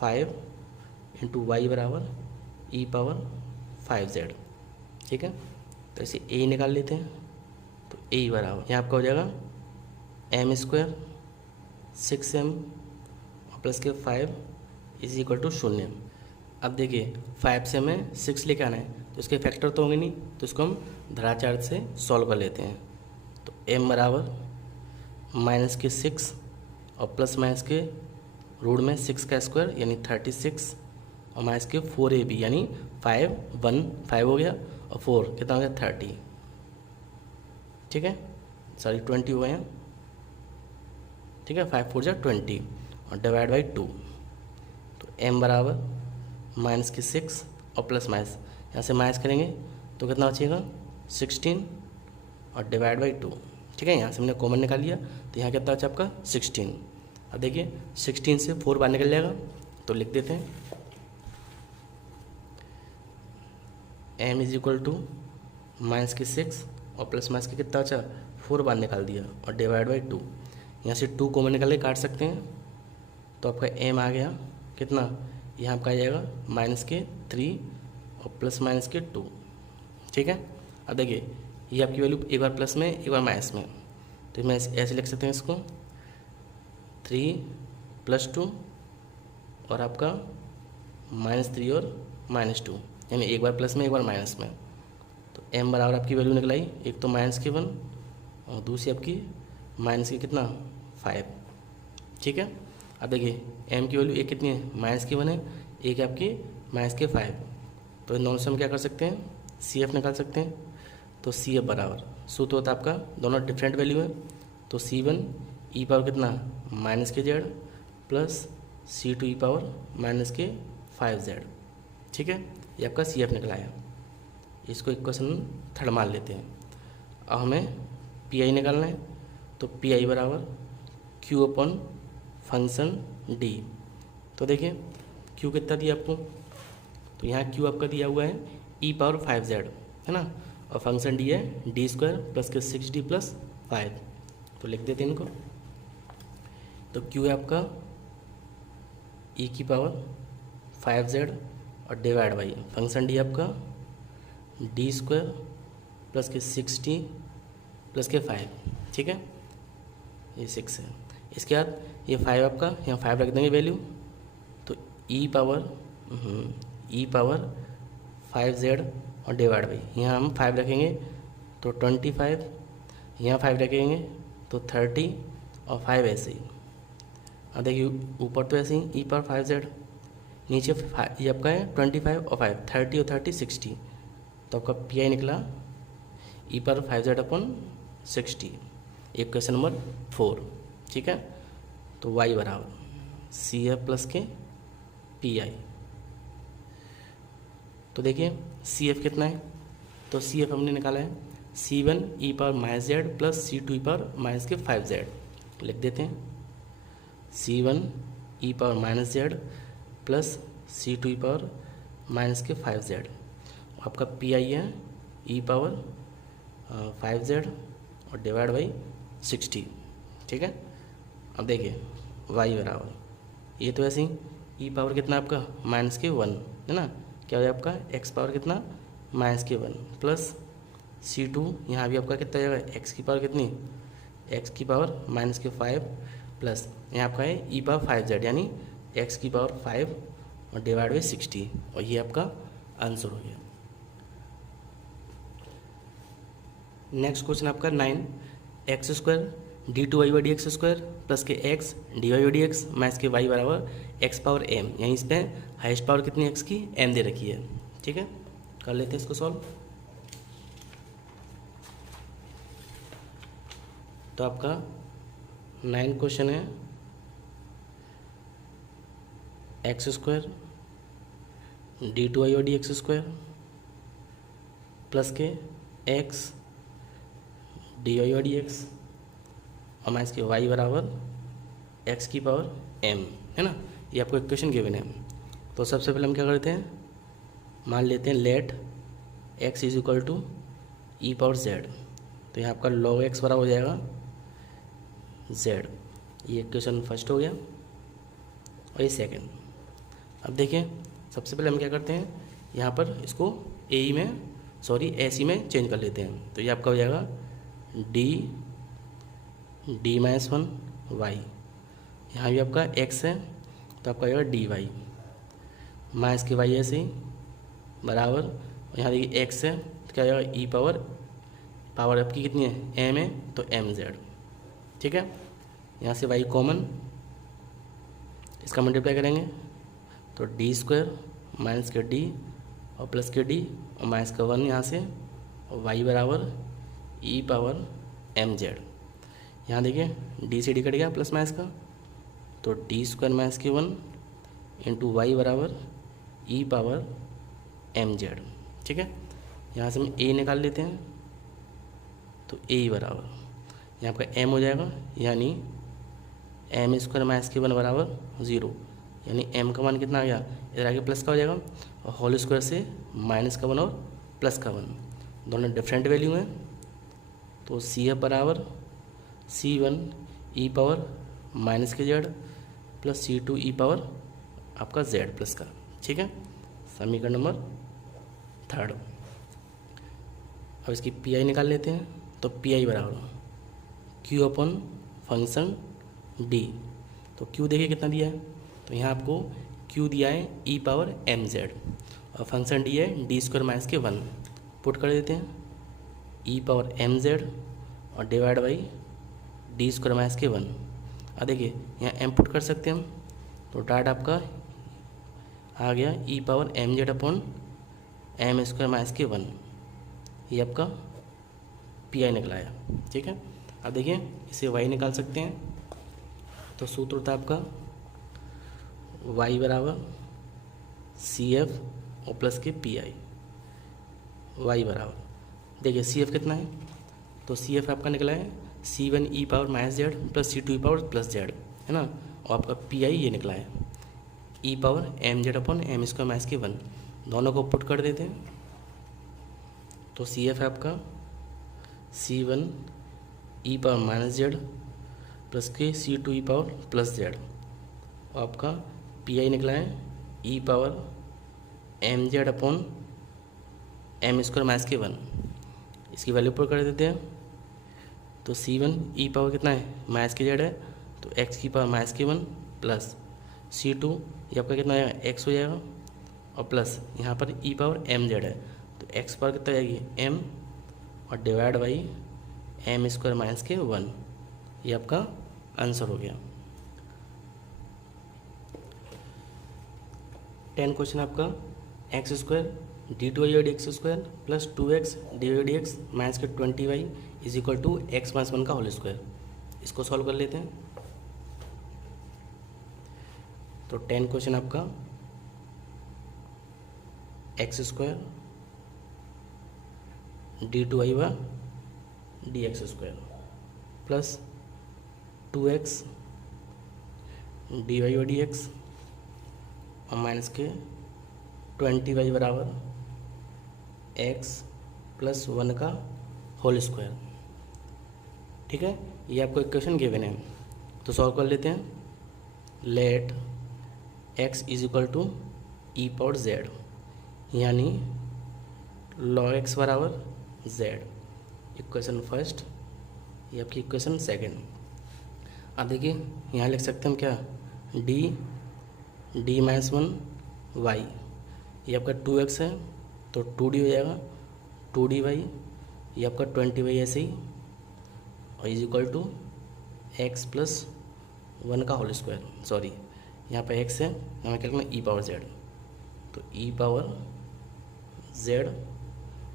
5 इंटू वाई बराबर e पावर 5z, ठीक है। तो इसे a निकाल लेते हैं। तो a बराबर यहाँ आपका हो जाएगा m² 6m और प्लस के 5 इज इक्वल टू 0। अब देखिए 5 से हमें 6 लेके आना है तो इसके फैक्टर तो होंगे नहीं, तो इसको हम धराचार्य से सॉल्व कर लेते हैं। तो m बराबर माइनस के 6 और प्लस माइनस के रूट में 6 का स्क्वायर यानी 36 और माइनस के 4ab यानी 5 हो गया और 4 कितना हो गया 30, ठीक है, सॉरी 20 हो गए हैं, ठीक है। 5 4 20 और डिवाइड बाई 2। तो m बराबर माइनस के 6 और प्लस माइनस यहाँ से माइनस करेंगे तो कितना बचेगा 16 और डिवाइड बाई 2, ठीक है। यहाँ से हमने कॉमन निकाल लिया तो यहाँ कितना बचा आपका 16। अब देखिए 16 से 4 बाहर निकल जाएगा तो लिख देते हैं m is equal to minus के 6 और प्लस माइनस के कितना बचा 4 बाहर निकाल दिया और डिवाइड बाई 2। यहाँ से 2 कॉमन निकाल के काट सकते हैं तो आपका m आ गया कितना, यहाँ आपका आ जाएगा माइनस के 3 और प्लस माइनस के 2। ठीक है। अब देखिए ये आपकी वैल्यू एक बार प्लस में एक बार माइनस में, तो मैं ऐसे लिख सकते हैं इसको 3 + 2 और आपका -3 और -2, यानी एक बार प्लस में एक बार माइनस में। तो m बराबर आपकी वैल्यू निकल आई, एक तो -1 और दूसरी आपकी माइनस के कितना 5। ठीक है। अब देखिए m की वैल्यू एक कितनी है -1 है, एक आपकी -5। तो इन दोनों से हम क्या कर सकते हैं CF निकाल सकते हैं। तो CF बराबर सूत्र होता है आपका, दोनों डिफरेंट वैल्यू है तो C1 e पावर कितना -z plus C2 e power -5z। ठीक है, ये आपका CF निकला है। इसको इक्वेशन 3 मान लेते हैं। अब हमें PI निकालना है तो PI बराबर Q अपॉन फंक्शन D। तो देखिए Q कितना दिया आपको, तो यहाँ Q आपका दिया हुआ है e पावर 5z है ना, और फंक्शन D है d² प्लस के 6d प्लस 5। तो लिख देते हैं इनको। तो Q है आपका e की पावर 5z और डिवाइड बाई फंक्शन D आपका d² प्लस के 6d प्लस के 5। ठीक है, ये 6 है। इसके बाद ये 5 आपका यहाँ 5 रख देंगे वैल्यू, तो e पावर 5z और डिवाइड बाई यहाँ हम 5 रखेंगे तो 25, यहाँ 5 रखेंगे तो 30 और 5 ऐसे ही। अब देखिए ऊपर तो ऐसे ही e पावर 5z, नीचे ये आपका है 25 और 5 30 और 30 60। तो आपका PI निकला e power 5z upon 60, equation number 4। ठीक है। तो y बराबर CF प्लस के PI। तो देखिए CF कितना है, तो CF हमने निकाला है C1 e power -z plus C2 e power -5z। लिख देते हैं C1 e power -z plus C2 e power -5z। आपका PI है e पावर 5z और डिवाइड बाई 60। ठीक है। अब देखिए y बराबर ये तो ऐसे ही e पावर कितना आपका -1 है ना, क्या हो जाएगा आपका x पावर कितना -1 प्लस C2 यहाँ भी आपका कितना जाएगा x की पावर कितनी x की पावर -5 प्लस यहाँ आपका है e पावर 5z यानी x की पावर 5 और डिवाइड बाई 60, और ये आपका आंसर हो गया। नेक्स्ट क्वेश्चन आपका 9 x² d2y/dx² प्लस के x dy/dx माइनस के y बराबर x पावर m, यानी इस पर हाइस्ट पावर कितनी x की m दे रखी है। ठीक है, कर लेते हैं इसको सॉल्व। तो आपका 9 क्वेश्चन है x² d2y/dx² प्लस के x dy/dx और माइनस के y बराबर x की पावर m है ना, ये आपको इक्वेशन गिवन है। तो सबसे पहले हम क्या करते हैं, मान लेते हैं let x is equal to e power z। तो यहाँ आपका log x बराबर हो जाएगा z। ये इक्वेशन फर्स्ट हो गया और ये सेकंड। अब देखिए सबसे पहले हम क्या करते हैं, यहाँ पर इसको AC में चेंज कर लेते हैं। तो ये आपका हो जाएगा d-1 y, यहाँ भी आपका x है तो आपका आएगा dy माइनस के y ऐसे ही बराबर, यहाँ देखिए x है तो क्या आएगा e पावर आपकी कितनी है m है तो mz। ठीक है, यहाँ से y कॉमन, इसका मल्टीप्लाई करेंगे तो d² माइनस के d और प्लस के d और माइनस का 1 यहाँ से, और y बराबर e पावर mz। यहाँ देखिए d से d कट गया प्लस माइनस का, तो d² माइनस के 1 इंटू y बराबर e पावर mz। ठीक है, यहाँ से हम a निकाल लेते हैं तो a बराबर यहाँ आपका m हो जाएगा, यानी एम स्क्वायर माइनस के 1 बराबर 0, यानी m का मान कितना आ गया, इधर आगे प्लस का हो जाएगा और होल स्क्वायर से माइनस का 1 और प्लस का 1 दोनों डिफरेंट वैल्यू हैं। तो CF बराबर C1 ई पावर माइनस के Z plus C2 E power आपका Z प्लस का। ठीक है, समीकरण नंबर 3। अब इसकी PI निकाल लेते हैं। तो PI बराबर Q अपॉन फंक्शन D। तो Q देखिए कितना दिया है, तो यहाँ आपको Q दिया है ई पावर mz और फंक्शन D है डी स्क्वायर माइनस के 1। पुट कर देते हैं ई पावर mz और divide by D square minus के 1। अब देखिए यहाँ m पुट कर सकते हैं हम, तो डाट आपका आ गया E power mz upon M square minus के 1। ये आपका PI निकला है। ठीक है, अब देखिए इसे y निकाल सकते हैं। तो सूत्र होता है आपका y बराबर CF और प्लस के PI। y बराबर देखिए CF कितना है, तो CF आपका निकला है C1 E power minus Z plus C2 E power plus Z, है ना। और आपका PI ये निकला है E power mz upon M square minus के 1। दोनों को पुट कर देते हैं। तो CF है आपका C1 E power minus Z plus के C2 E power plus Z और आपका PI निकला है E power mz upon M square minus के 1। इसकी वैल्यू पुट कर देते हैं। तो C1 ई पावर कितना है, माइनस के Z है, तो x की पावर माइनस के 1 प्लस C2 ये आपका कितना आएगा, x हो जाएगा और प्लस यहाँ पर ई पावर mz है, तो x पावर कितना आएगी m और divide by m square minus के 1। ये आपका आंसर हो गया। 10 क्वेश्चन आपका x square d2y d x square plus 2x dy dx minus के 20y is equal to x minus 1 का होल स्क्वायर। इसको सॉल्व कर लेते हैं। तो 10 क्वेश्चन आपका एक्स स्क्वायर d2y व D x square plus 2x dy व डी एक्स और माइनस के 20y बराबर x प्लस 1 का होल स्क्वायर। ठीक है, ये आपको इक्वेशन गिवन है, तो सॉल्व कर लेते हैं। Let x is equal to e power z, यानी log x बराबर z। इक्वेशन फर्स्ट, ये आपकी इक्वेशन सेकंड। अब देखिए यहाँ लिख सकते हैं हम क्या, d माइनस 1 y, ये आपका 2x है तो 2d हो जाएगा, 2dy ये आपका 20y ऐसे ही और is equal to x plus 1 का होल स्क्वायर। सॉरी, यहाँ पर x है, हमें क्या लिखना ई पावर z, तो ई पावर z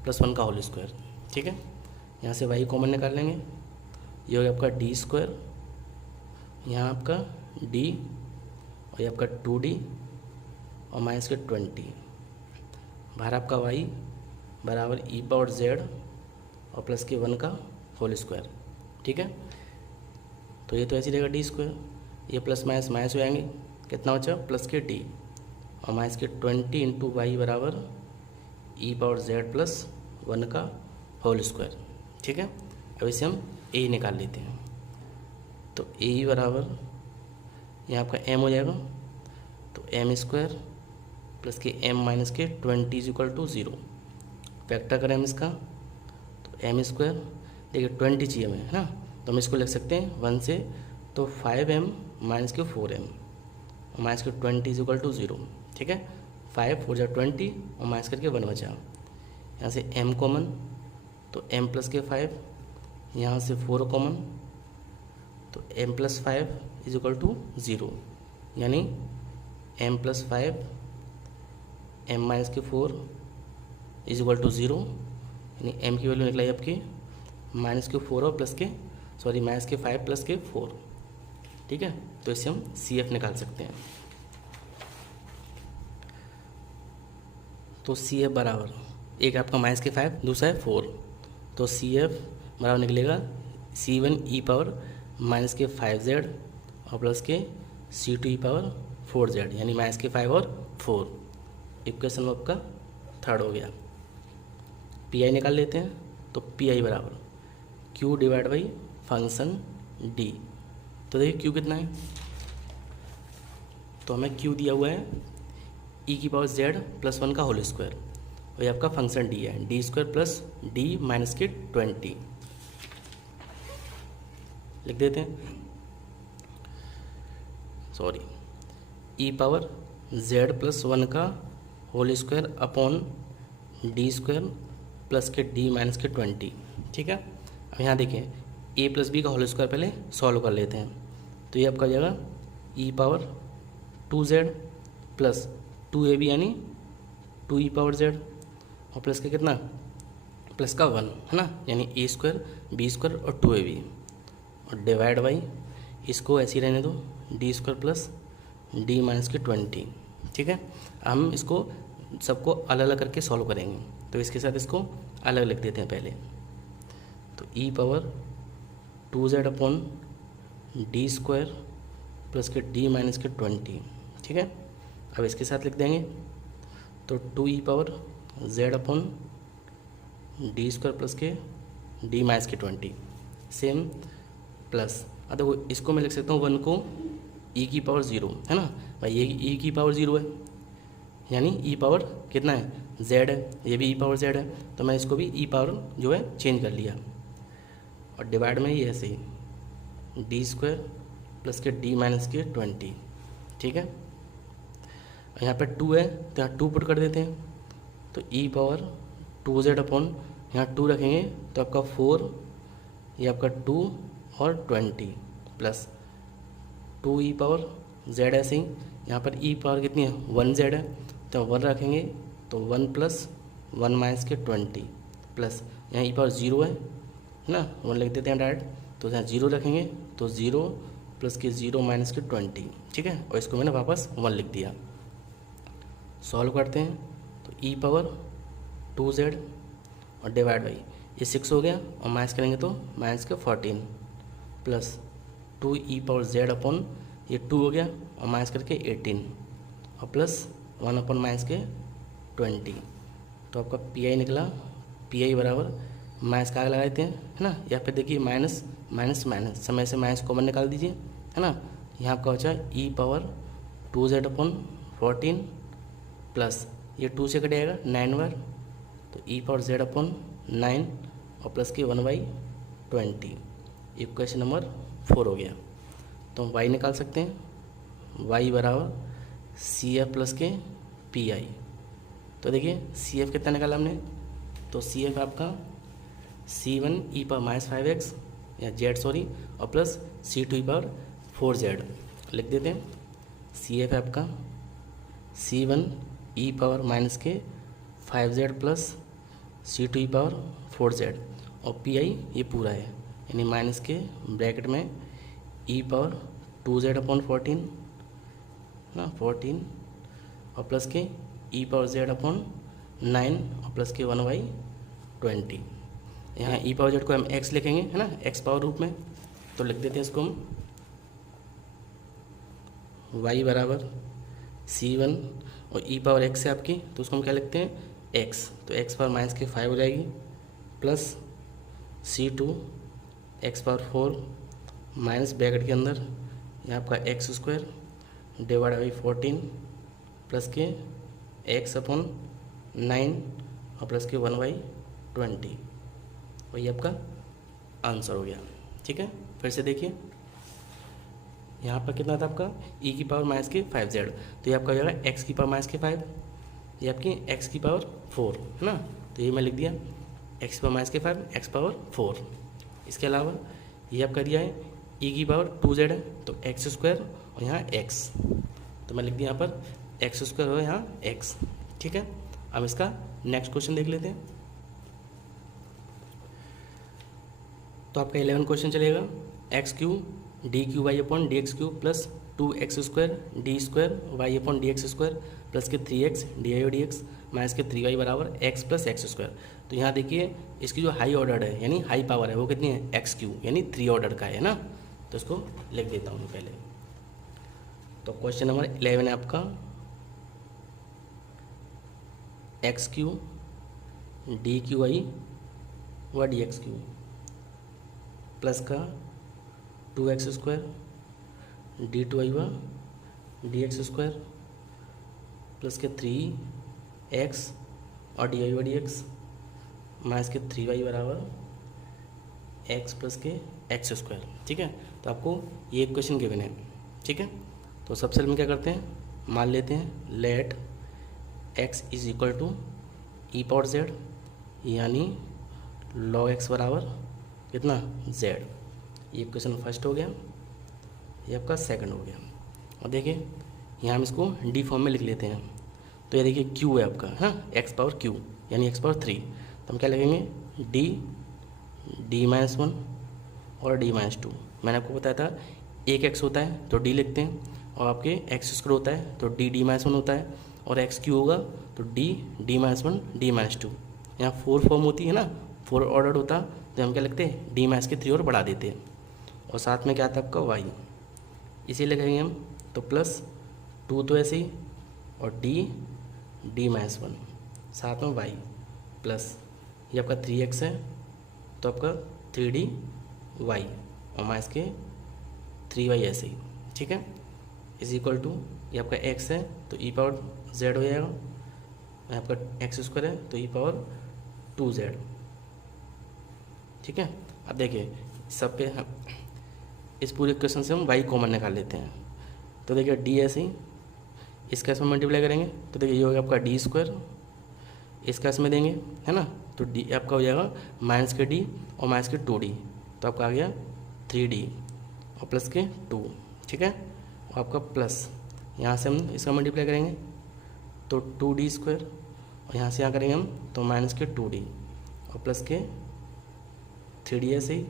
प्लस 1 का होल स्क्वायर। ठीक है, यहाँ से y कॉमन निकाल लेंगे, ये हो गया आपका डी स्क्वायर, यहाँ आपका d और ये आपका 2d और माइनस के 20 बाहर आपका y बराबर ई पावर z और प्लस के 1 का होल स्क्वायर। ठीक है, तो ये तो ऐसे रहेगा डी स्क्वायर, ये प्लस माइनस माइनस हो जाएंगे, कितना बचा प्लस के d और माइनस के 20 इंटू वाई बराबर ई पावर z प्लस 1 का होल स्क्वायर। ठीक है, अब इसे हम a निकाल लेते हैं। तो a बराबर यहाँ आपका m हो जाएगा, तो एम स्क्वायर प्लस के m माइनस के 20 इज इक्वल टू 0। फैक्टर करें हम इसका, तो एम स्क्वायर देखिए 20 चाहिए हमें, है ना, तो हम इसको लिख सकते हैं 1 से, तो 5m माइनस के 4m और माइनस के 20 इज इक्वल टू 0। ठीक है, 5 4 20 और माइनस करके 1 बचा। यहाँ से m कॉमन, तो m प्लस के 5, यहाँ से 4 कॉमन, तो m plus 5 is equal to 0, यानी m प्लस 5 m माइनस के 4 इज इक्वल टू 0, यानी m की वैल्यू निकलाई आपकी माइनस के 4 और प्लस के माइनस के 5 प्लस के 4। ठीक है, तो इससे हम CF निकाल सकते हैं। तो CF बराबर एक आपका माइनस के 5, दूसरा है 4, तो CF बराबर निकलेगा C1 ई पावर माइनस के 5z और प्लस के C2 ई पावर 4z, यानी माइनस के 5 और 4। इक्वेशन आपका थर्ड हो गया। पी निकाल लेते हैं, तो पी बराबर Q divide by function D। तो देखिए Q कितना है, तो हमें Q दिया हुआ है e की पावर z प्लस 1 का होल स्क्वायर, और ये आपका फंक्शन D है, d square plus D minus के 20 लिख देते हैं। Sorry, e power z plus 1 का whole square upon d square plus के D माइनस के 20। ठीक है, अब यहाँ देखिए a प्लस बी का होल स्क्वायर पहले सॉल्व कर लेते हैं। तो ये आपका जाएगा e power 2z plus 2ab यानी 2e पावर z, और प्लस का कितना, प्लस का 1 है ना, यानी a स्क्वायर बी स्क्वायर और 2ab, और डिवाइड बाई इसको ऐसे ही रहने दो, D square plus D minus के 20। ठीक है, हम इसको सबको अलग अलग करके सॉल्व करेंगे, तो इसके साथ इसको अलग लिख देते हैं पहले। तो e power 2z upon d square plus के D माइनस के 20। ठीक है, अब इसके साथ लिख देंगे, तो 2e power z upon d square plus के D माइनस के 20 सेम प्लस, अब देखो इसको मैं लिख सकता हूँ 1 को e की पावर 0 है ना भाई, ये e की पावर 0 है, यानी e पावर कितना है z है, ये भी e पावर z है, तो मैं इसको भी e पावर जो है चेंज कर लिया, और डिवाइड में ये ऐसे ही डी स्क्वायर प्लस के D माइनस के 20। ठीक है, यहाँ पे 2 है तो यहाँ 2 पुट कर देते हैं, तो e पावर 2z अपॉन यहाँ 2 रखेंगे तो आपका 4, ये आपका 2 और 20 प्लस 2e पावर z ऐसे ही, यहाँ पर e पावर कितनी है 1z है, तो 1 रखेंगे तो 1 प्लस 1 माइनस के 20 प्लस यहाँ e पावर 0 है ना, 1 लिख देते हैं डायरेक्ट, तो यहाँ 0 रखेंगे तो 0 प्लस के 0 माइनस के 20। ठीक है, और इसको मैंने वापस 1 लिख दिया। सॉल्व करते हैं, तो e पावर 2z और डिवाइड बाई ये 6 हो गया, और माइनस करेंगे तो माइनस के 14 plus 2e power z upon ये 2 हो गया, और माइनस करके 18 और प्लस 1 अपॉन माइनस के 20। तो आपका पी निकला, पी बराबर माइनस का आगे लगा देते हैं है ना, या फिर देखिए माइनस माइनस माइनस समय से माइनस कॉमन निकाल दीजिए है ना, यहाँ आपका बचा e power 2z upon 14 plus ये 2 से कटेगा 9 बार, तो e पावर z अपॉन 9 और प्लस के 1/20। इक्वेशन नंबर 4 हो गया। तो हम y निकाल सकते हैं, y बराबर CF प्लस के PI। तो देखिए CF कितना निकाला हमने, तो CF आपका C1 e power minus 5x या z सॉरी, और plus C2 E power 4z लिख देते हैं। CF आपका C1 e पावर माइनस के 5z plus C2 E power 4z, और PI ये पूरा है, यानी माइनस के ब्रैकेट में e पावर 2z अपॉन 14 ना 14 और प्लस के e पावर z अपॉन 9 और प्लस के 1/20। यहाँ e पावर z को हम x लिखेंगे है ना, x पावर रूप में, तो लिख देते हैं इसको हम y बराबर C1 और e पावर x है आपकी, तो उसको हम क्या लिखते हैं x, तो x पावर माइनस के 5 हो जाएगी plus C2 x power 4 minus bracket के अंदर यहाँ आपका x square divide by 14 plus के x अपॉन 9 और प्लस के 1/20, और ये आपका आंसर हो गया। ठीक है, फिर से देखिए यहाँ पर कितना था आपका e की पावर माइनस के 5z, तो ये आपका हो जाएगा x की पावर माइनस के 5, ये आपकी x की पावर 4 है ना, तो ये मैं लिख दिया x की पावर माइनस के 5 x पावर 4। इसके अलावा ये आपका दिया है e की पावर 2z है, तो x स्क्वायर और यहाँ x, तो मैं लिख दिया यहाँ पर x स्क्वायर और यहाँ x। ठीक है, अब इसका नेक्स्ट क्वेश्चन देख लेते हैं। तो आपका 11 क्वेश्चन चलेगा, x cube d cube y upon D x cube plus 2x square d square y upon D x square plus के 3x d I d x minus के 3y बराबर x प्लस एक्स स्क्वायर। तो यहाँ देखिए इसकी जो high order है यानी हाई पावर है वो कितनी है, एक्स क्यू यानी 3 ऑर्डर का है ना। तो इसको लिख देता हूँ पहले। तो क्वेश्चन नंबर 11 है आपका, x cube d Q I व डी एक्स क्यू प्लस का 2x स्क्वायर डी टू आई व डी एक्स स्क्वायर प्लस के 3x और डी आई व डी एक्स माइनस के 3y बराबर x प्लस के एक्स स्क्वायर। ठीक है, तो आपको ये एक क्वेश्चन गिवन है। ठीक है, तो सबसे पहले हम क्या करते हैं, मान लेते हैं let x is equal to e power z यानी log x बराबर कितना z। ये क्वेश्चन फर्स्ट हो गया, ये आपका सेकंड हो गया। और देखिए यहाँ हम इसको डी फॉर्म में लिख लेते हैं। तो ये देखिए q है आपका, हाँ x पावर q यानी x पावर 3। तो हम क्या लिखेंगे डी माइनस 1 और डी माइनस 2। मैंने आपको बताया था एक x होता है तो d लिखते हैं, और आपके एक्स स्क्वायर होता है तो डी माइनस 1 होता है, और एक्स क्यू होगा तो डी माइनस 1 डी माइनस 2। यहाँ 4 फॉर्म होती है ना, 4 ऑर्डर होता तो हम क्या लिखते हैं डी माइनस के 3 और बढ़ा देते हैं, और साथ में क्या आता है आपका वाई, इसे लिखेंगे हम। तो प्लस 2 तो ऐसे ही, और डी माइनस 1 साथ में वाई प्लस ये आपका 3x है तो आपका 3d y और माइनस के 3y ऐसे ही। ठीक है, इज इक्वल टू ये आपका x है तो e पावर z हो जाएगा, ये आपका एक्स स्क्वायर है तो e पावर 2z। ठीक है, अब देखिए सब पे हम इस पूरे क्वेश्चन से हम y कॉमन निकाल लेते हैं। तो देखिए d ऐसे ही इसका इसमें मल्टीप्लाई करेंगे तो देखिए ये होगा आपका डी स्क्वायर, इसका इसमें देंगे है ना, तो डी आपका हो जाएगा माइनस के डी और माइनस के 2d, तो आपका आ गया 3d और प्लस के 2। ठीक है, और आपका प्लस यहाँ से हम इसका मल्टीप्लाई करेंगे तो 2d स्क्वायर, और यहाँ से यहाँ करेंगे हम तो माइनस के 2d और प्लस के 3d ऐसे ही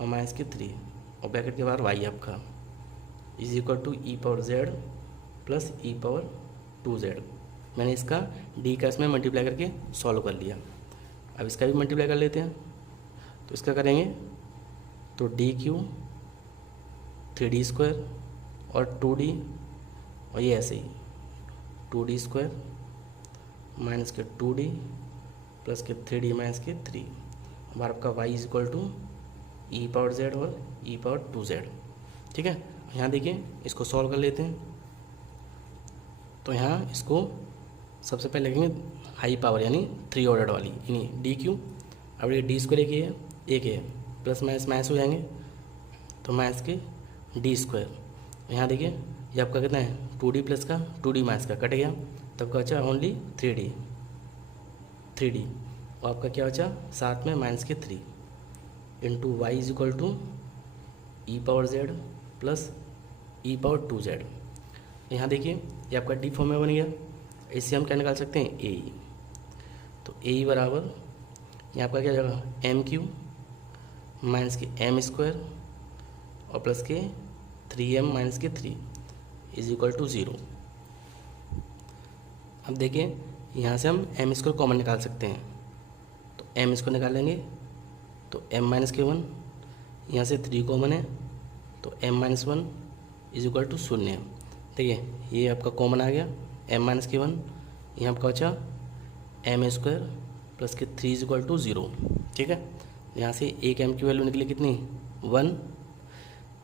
और माइनस के 3, और ब्रैकेट के बाहर y आपका is equal to e power z plus E power 2z। मैंने इसका d का इसमें मल्टीप्लाई करके सॉल्व कर लिया। अब इसका भी मल्टीप्लाई कर लेते हैं, तो इसका करेंगे तो डी क्यू 3d स्क्वायर और 2d और ये ऐसे ही 2d स्क्वायर माइनस के 2d प्लस के 3d माइनस के 3। हमारा आपका y is equal to e power z और ई पावर 2z। ठीक है, यहाँ देखिए इसको सॉल्व कर लेते हैं। तो यहाँ इसको सबसे पहले लिखेंगे हाई पावर यानी 3 ऑर्डर वाली यानी डी क्यू। अब ये डी स्क्वायर एक है प्लस माइनस माइनस हो जाएंगे तो माइनस के डी स्क्वायर। यहाँ देखिए ये आपका कितना है 2d प्लस का 2d माइनस का कट गया, तब का बचा ओनली 3d और आपका क्या बचा साथ में माइनस के 3 into y is equal to e power z plus E power 2z। यहाँ देखिए ये आपका डी फॉर्म में बन गया, इससे हम क्या निकाल सकते हैं ए। तो ए बराबर यहाँ आपका क्या जाएगा एम क्यू माइनस के एम स्क्वायर और प्लस के 3m माइनस के 3 इज इक्वल टू 0। अब देखिए यहाँ से हम एम स्क्वायर कॉमन निकाल सकते हैं, तो एम स्क्वायर निकालेंगे तो m माइनस के 1, यहाँ से 3 कॉमन है तो m minus 1 is equal to 0। देखिए ये आपका कॉमन आ गया m माइनस के 1, यहाँ आपका बचा एम स्क्वायर प्लस के 3 इज इक्वल टू 0। ठीक है, यहाँ से एक m की वैल्यू निकली कितनी 1,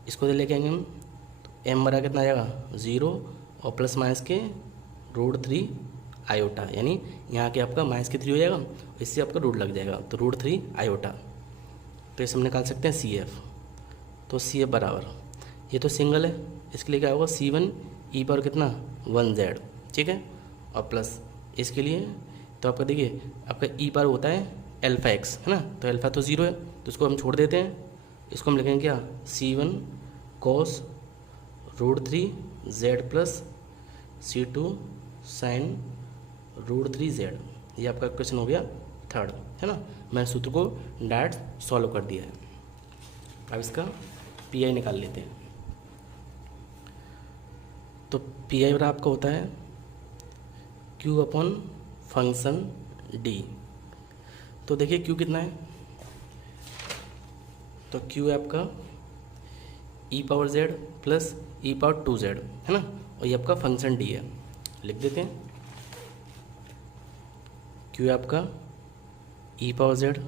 इसको दे लेके आएंगे हम तो m बड़ा कितना आ जाएगा 0 और प्लस माइनस के √3 आयोटा, यानी यहाँ के आपका माइनस के 3 हो जाएगा, इससे आपका रूट लग जाएगा तो √3 आयोटा। तो इसे हम निकाल सकते हैं CF। तो CF बराबर ये तो सिंगल है, इसके लिए क्या होगा C1 ई पावर कितना 1z। ठीक है, और प्लस इसके लिए तो आपका देखिए आपका ई पावर होता है अल्फा x है ना, तो अल्फा तो 0 है तो इसको हम छोड़ देते हैं, इसको हम लिखेंगे क्या C1 cos √3z plus C2 sin √3z। ये आपका क्वेश्चन हो गया थर्ड है ना। मैंने सूत्र को डायरेक्ट सॉल्व कर दिया है। अब इसका पीआई निकाल लेते हैं। तो पीआई बराबर आपका होता है Q/4 फंक्शन डी। तो देखिए क्यू कितना है, तो क्यू है आपका ई पावर जेड प्लस ई पावर 2z है ना, और ये आपका फंक्शन डी है। लिख देते हैं क्यू है आपका ई पावर जेड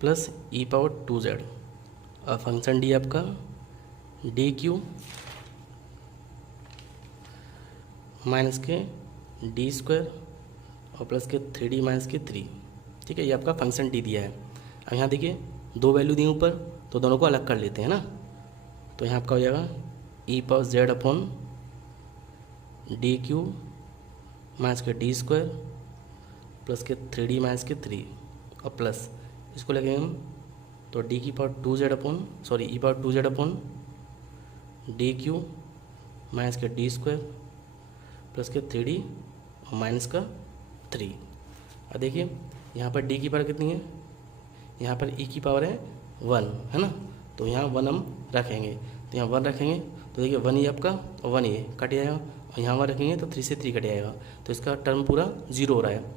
प्लस ई पावर 2z और फंक्शन डी आपका डी क्यू माइनस के डी स्क्वायर और प्लस के 3d माइनस के 3। ठीक है, ये आपका फंक्शन डी दिया है। अब यहाँ देखिए दो वैल्यू दी ऊपर, तो दोनों को अलग कर लेते हैं ना। तो यहाँ आपका हो जाएगा E power Z upon D Q minus के डी स्क्वायर प्लस के 3d माइनस के 3 और प्लस इसको लगेंगे हम, तो डी की power 2z upon E power 2z upon D Q minus के डी स्क्वायर प्लस के 3d और माइनस का 3। और देखिए यहाँ पर d की पावर कितनी है, यहाँ पर e की पावर है 1 है ना, तो यहाँ 1 हम रखेंगे, तो यहाँ 1 रखेंगे तो देखिए 1 ये आपका और 1 ये कट जाएगा, और यहाँ 1 रखेंगे तो 3 से 3 कट जाएगा, तो इसका टर्म पूरा 0 हो रहा है।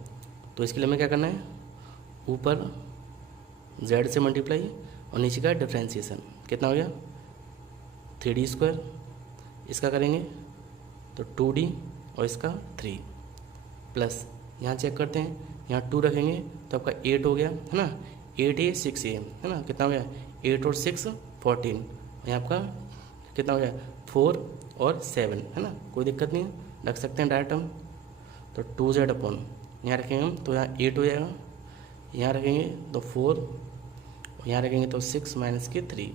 तो इसके लिए हमें क्या करना है, ऊपर z से मल्टीप्लाई और नीचे का डिफ्रेंशिएशन कितना हो गया 3d स्क्वायर, इसका करेंगे तो 2d और इसका 3 प्लस यहाँ चेक करते हैं, यहाँ 2 रखेंगे तो आपका 8 हो गया है ना, 8a 6a है ना, कितना हो गया 8 और 6 14, यहाँ आपका कितना हो गया 4 और 7 है ना, कोई दिक्कत नहीं है, रख सकते हैं डायरेक्ट हम। तो 2z अपॉन यहाँ रखेंगे हम तो यहाँ 8 हो जाएगा, यहाँ रखेंगे तो 4 और यहाँ रखेंगे तो 6 माइनस के 3।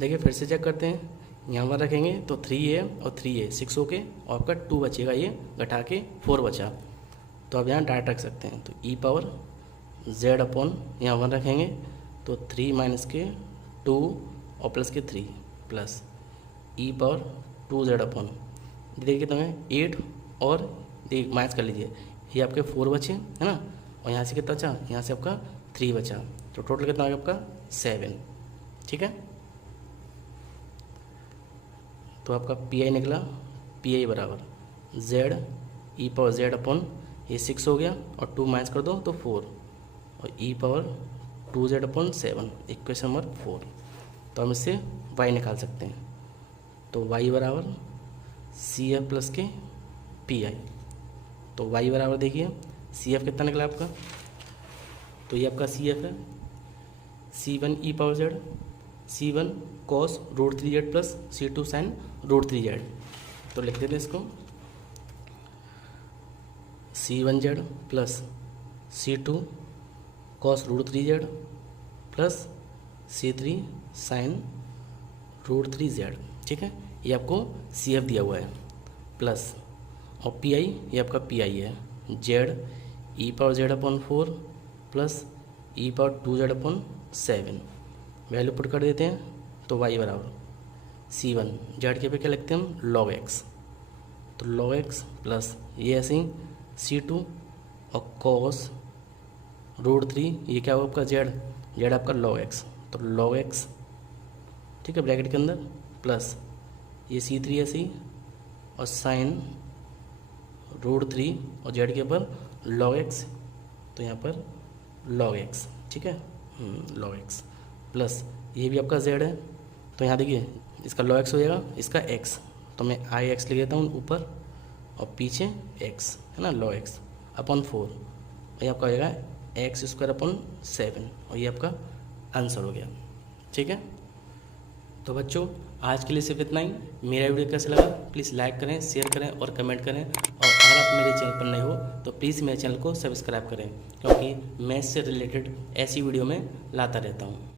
देखिए फिर से चेक करते हैं, यहाँ 1 रखेंगे तो 3a और 3a 6 हो के और आपका 2 बचेगा, ये घटा के 4 बचा, तो अब यहाँ डायरेक्ट रख सकते हैं। तो ई पावर z अपॉन यहाँ 1 रखेंगे तो 3 माइनस के 2 और प्लस के 3 प्लस ई पावर 2z अपॉन देखिए कितना है 8 और देखिए माइनस कर लीजिए, ये आपके 4 बचे है ना, और यहाँ से कितना बचा, यहाँ से आपका 3 बचा, तो टोटल कितना आ गया आपका 7। ठीक है, तो आपका पी आई निकला, पी आई बराबर z E power z upon ये 6 हो गया और 2 माइनस कर दो तो 4 और E power 2z upon 7, equation number 4। तो हम इससे y निकाल सकते हैं, तो y बराबर सी एफ प्लस के पी आई। तो y बराबर देखिए सी एफ कितना निकला आपका, तो ये आपका सी एफ है C1 E power z C1 cos √3z plus C2 sine √3z। तो लिख देते इसको C1z plus C2 cos √3z plus C3 sign √3z। ठीक है, ये आपको CF दिया हुआ है प्लस और PI ये आपका PI है Z E power z upon 4 plus ई power 2z upon 7। Value put कर देते हैं तो y बराबर C1 Z के पे क्या लिखते हैं हम log x, तो log x प्लस ये ऐसे ही C2 और cos √3 ये क्या होगा आपका Z आपका log x, तो log x ठीक है ब्रैकेट के अंदर प्लस ये C3 ऐसे ही और साइन √3 और Z के ऊपर log x, तो यहाँ पर log x। ठीक है log x प्लस ये भी आपका z है, तो यहाँ देखिए इसका log x हो जाएगा, इसका x, तो मैं आई एक्स लिख देता हूँ ऊपर और पीछे x है ना, log x अपॉन 4 और ये आपका हो जाएगा एक्स स्क्वायर अपॉन 7 और ये आपका आंसर हो गया। ठीक है, तो बच्चों आज के लिए सिर्फ इतना ही। मेरा वीडियो कैसा लगा प्लीज़ लाइक करें, शेयर करें और कमेंट करें, और अगर आप मेरे चैनल पर नए हो तो प्लीज़ मेरे चैनल को सब्सक्राइब करें, क्योंकि मैथ्स से रिलेटेड ऐसी वीडियो में लाता रहता हूँ।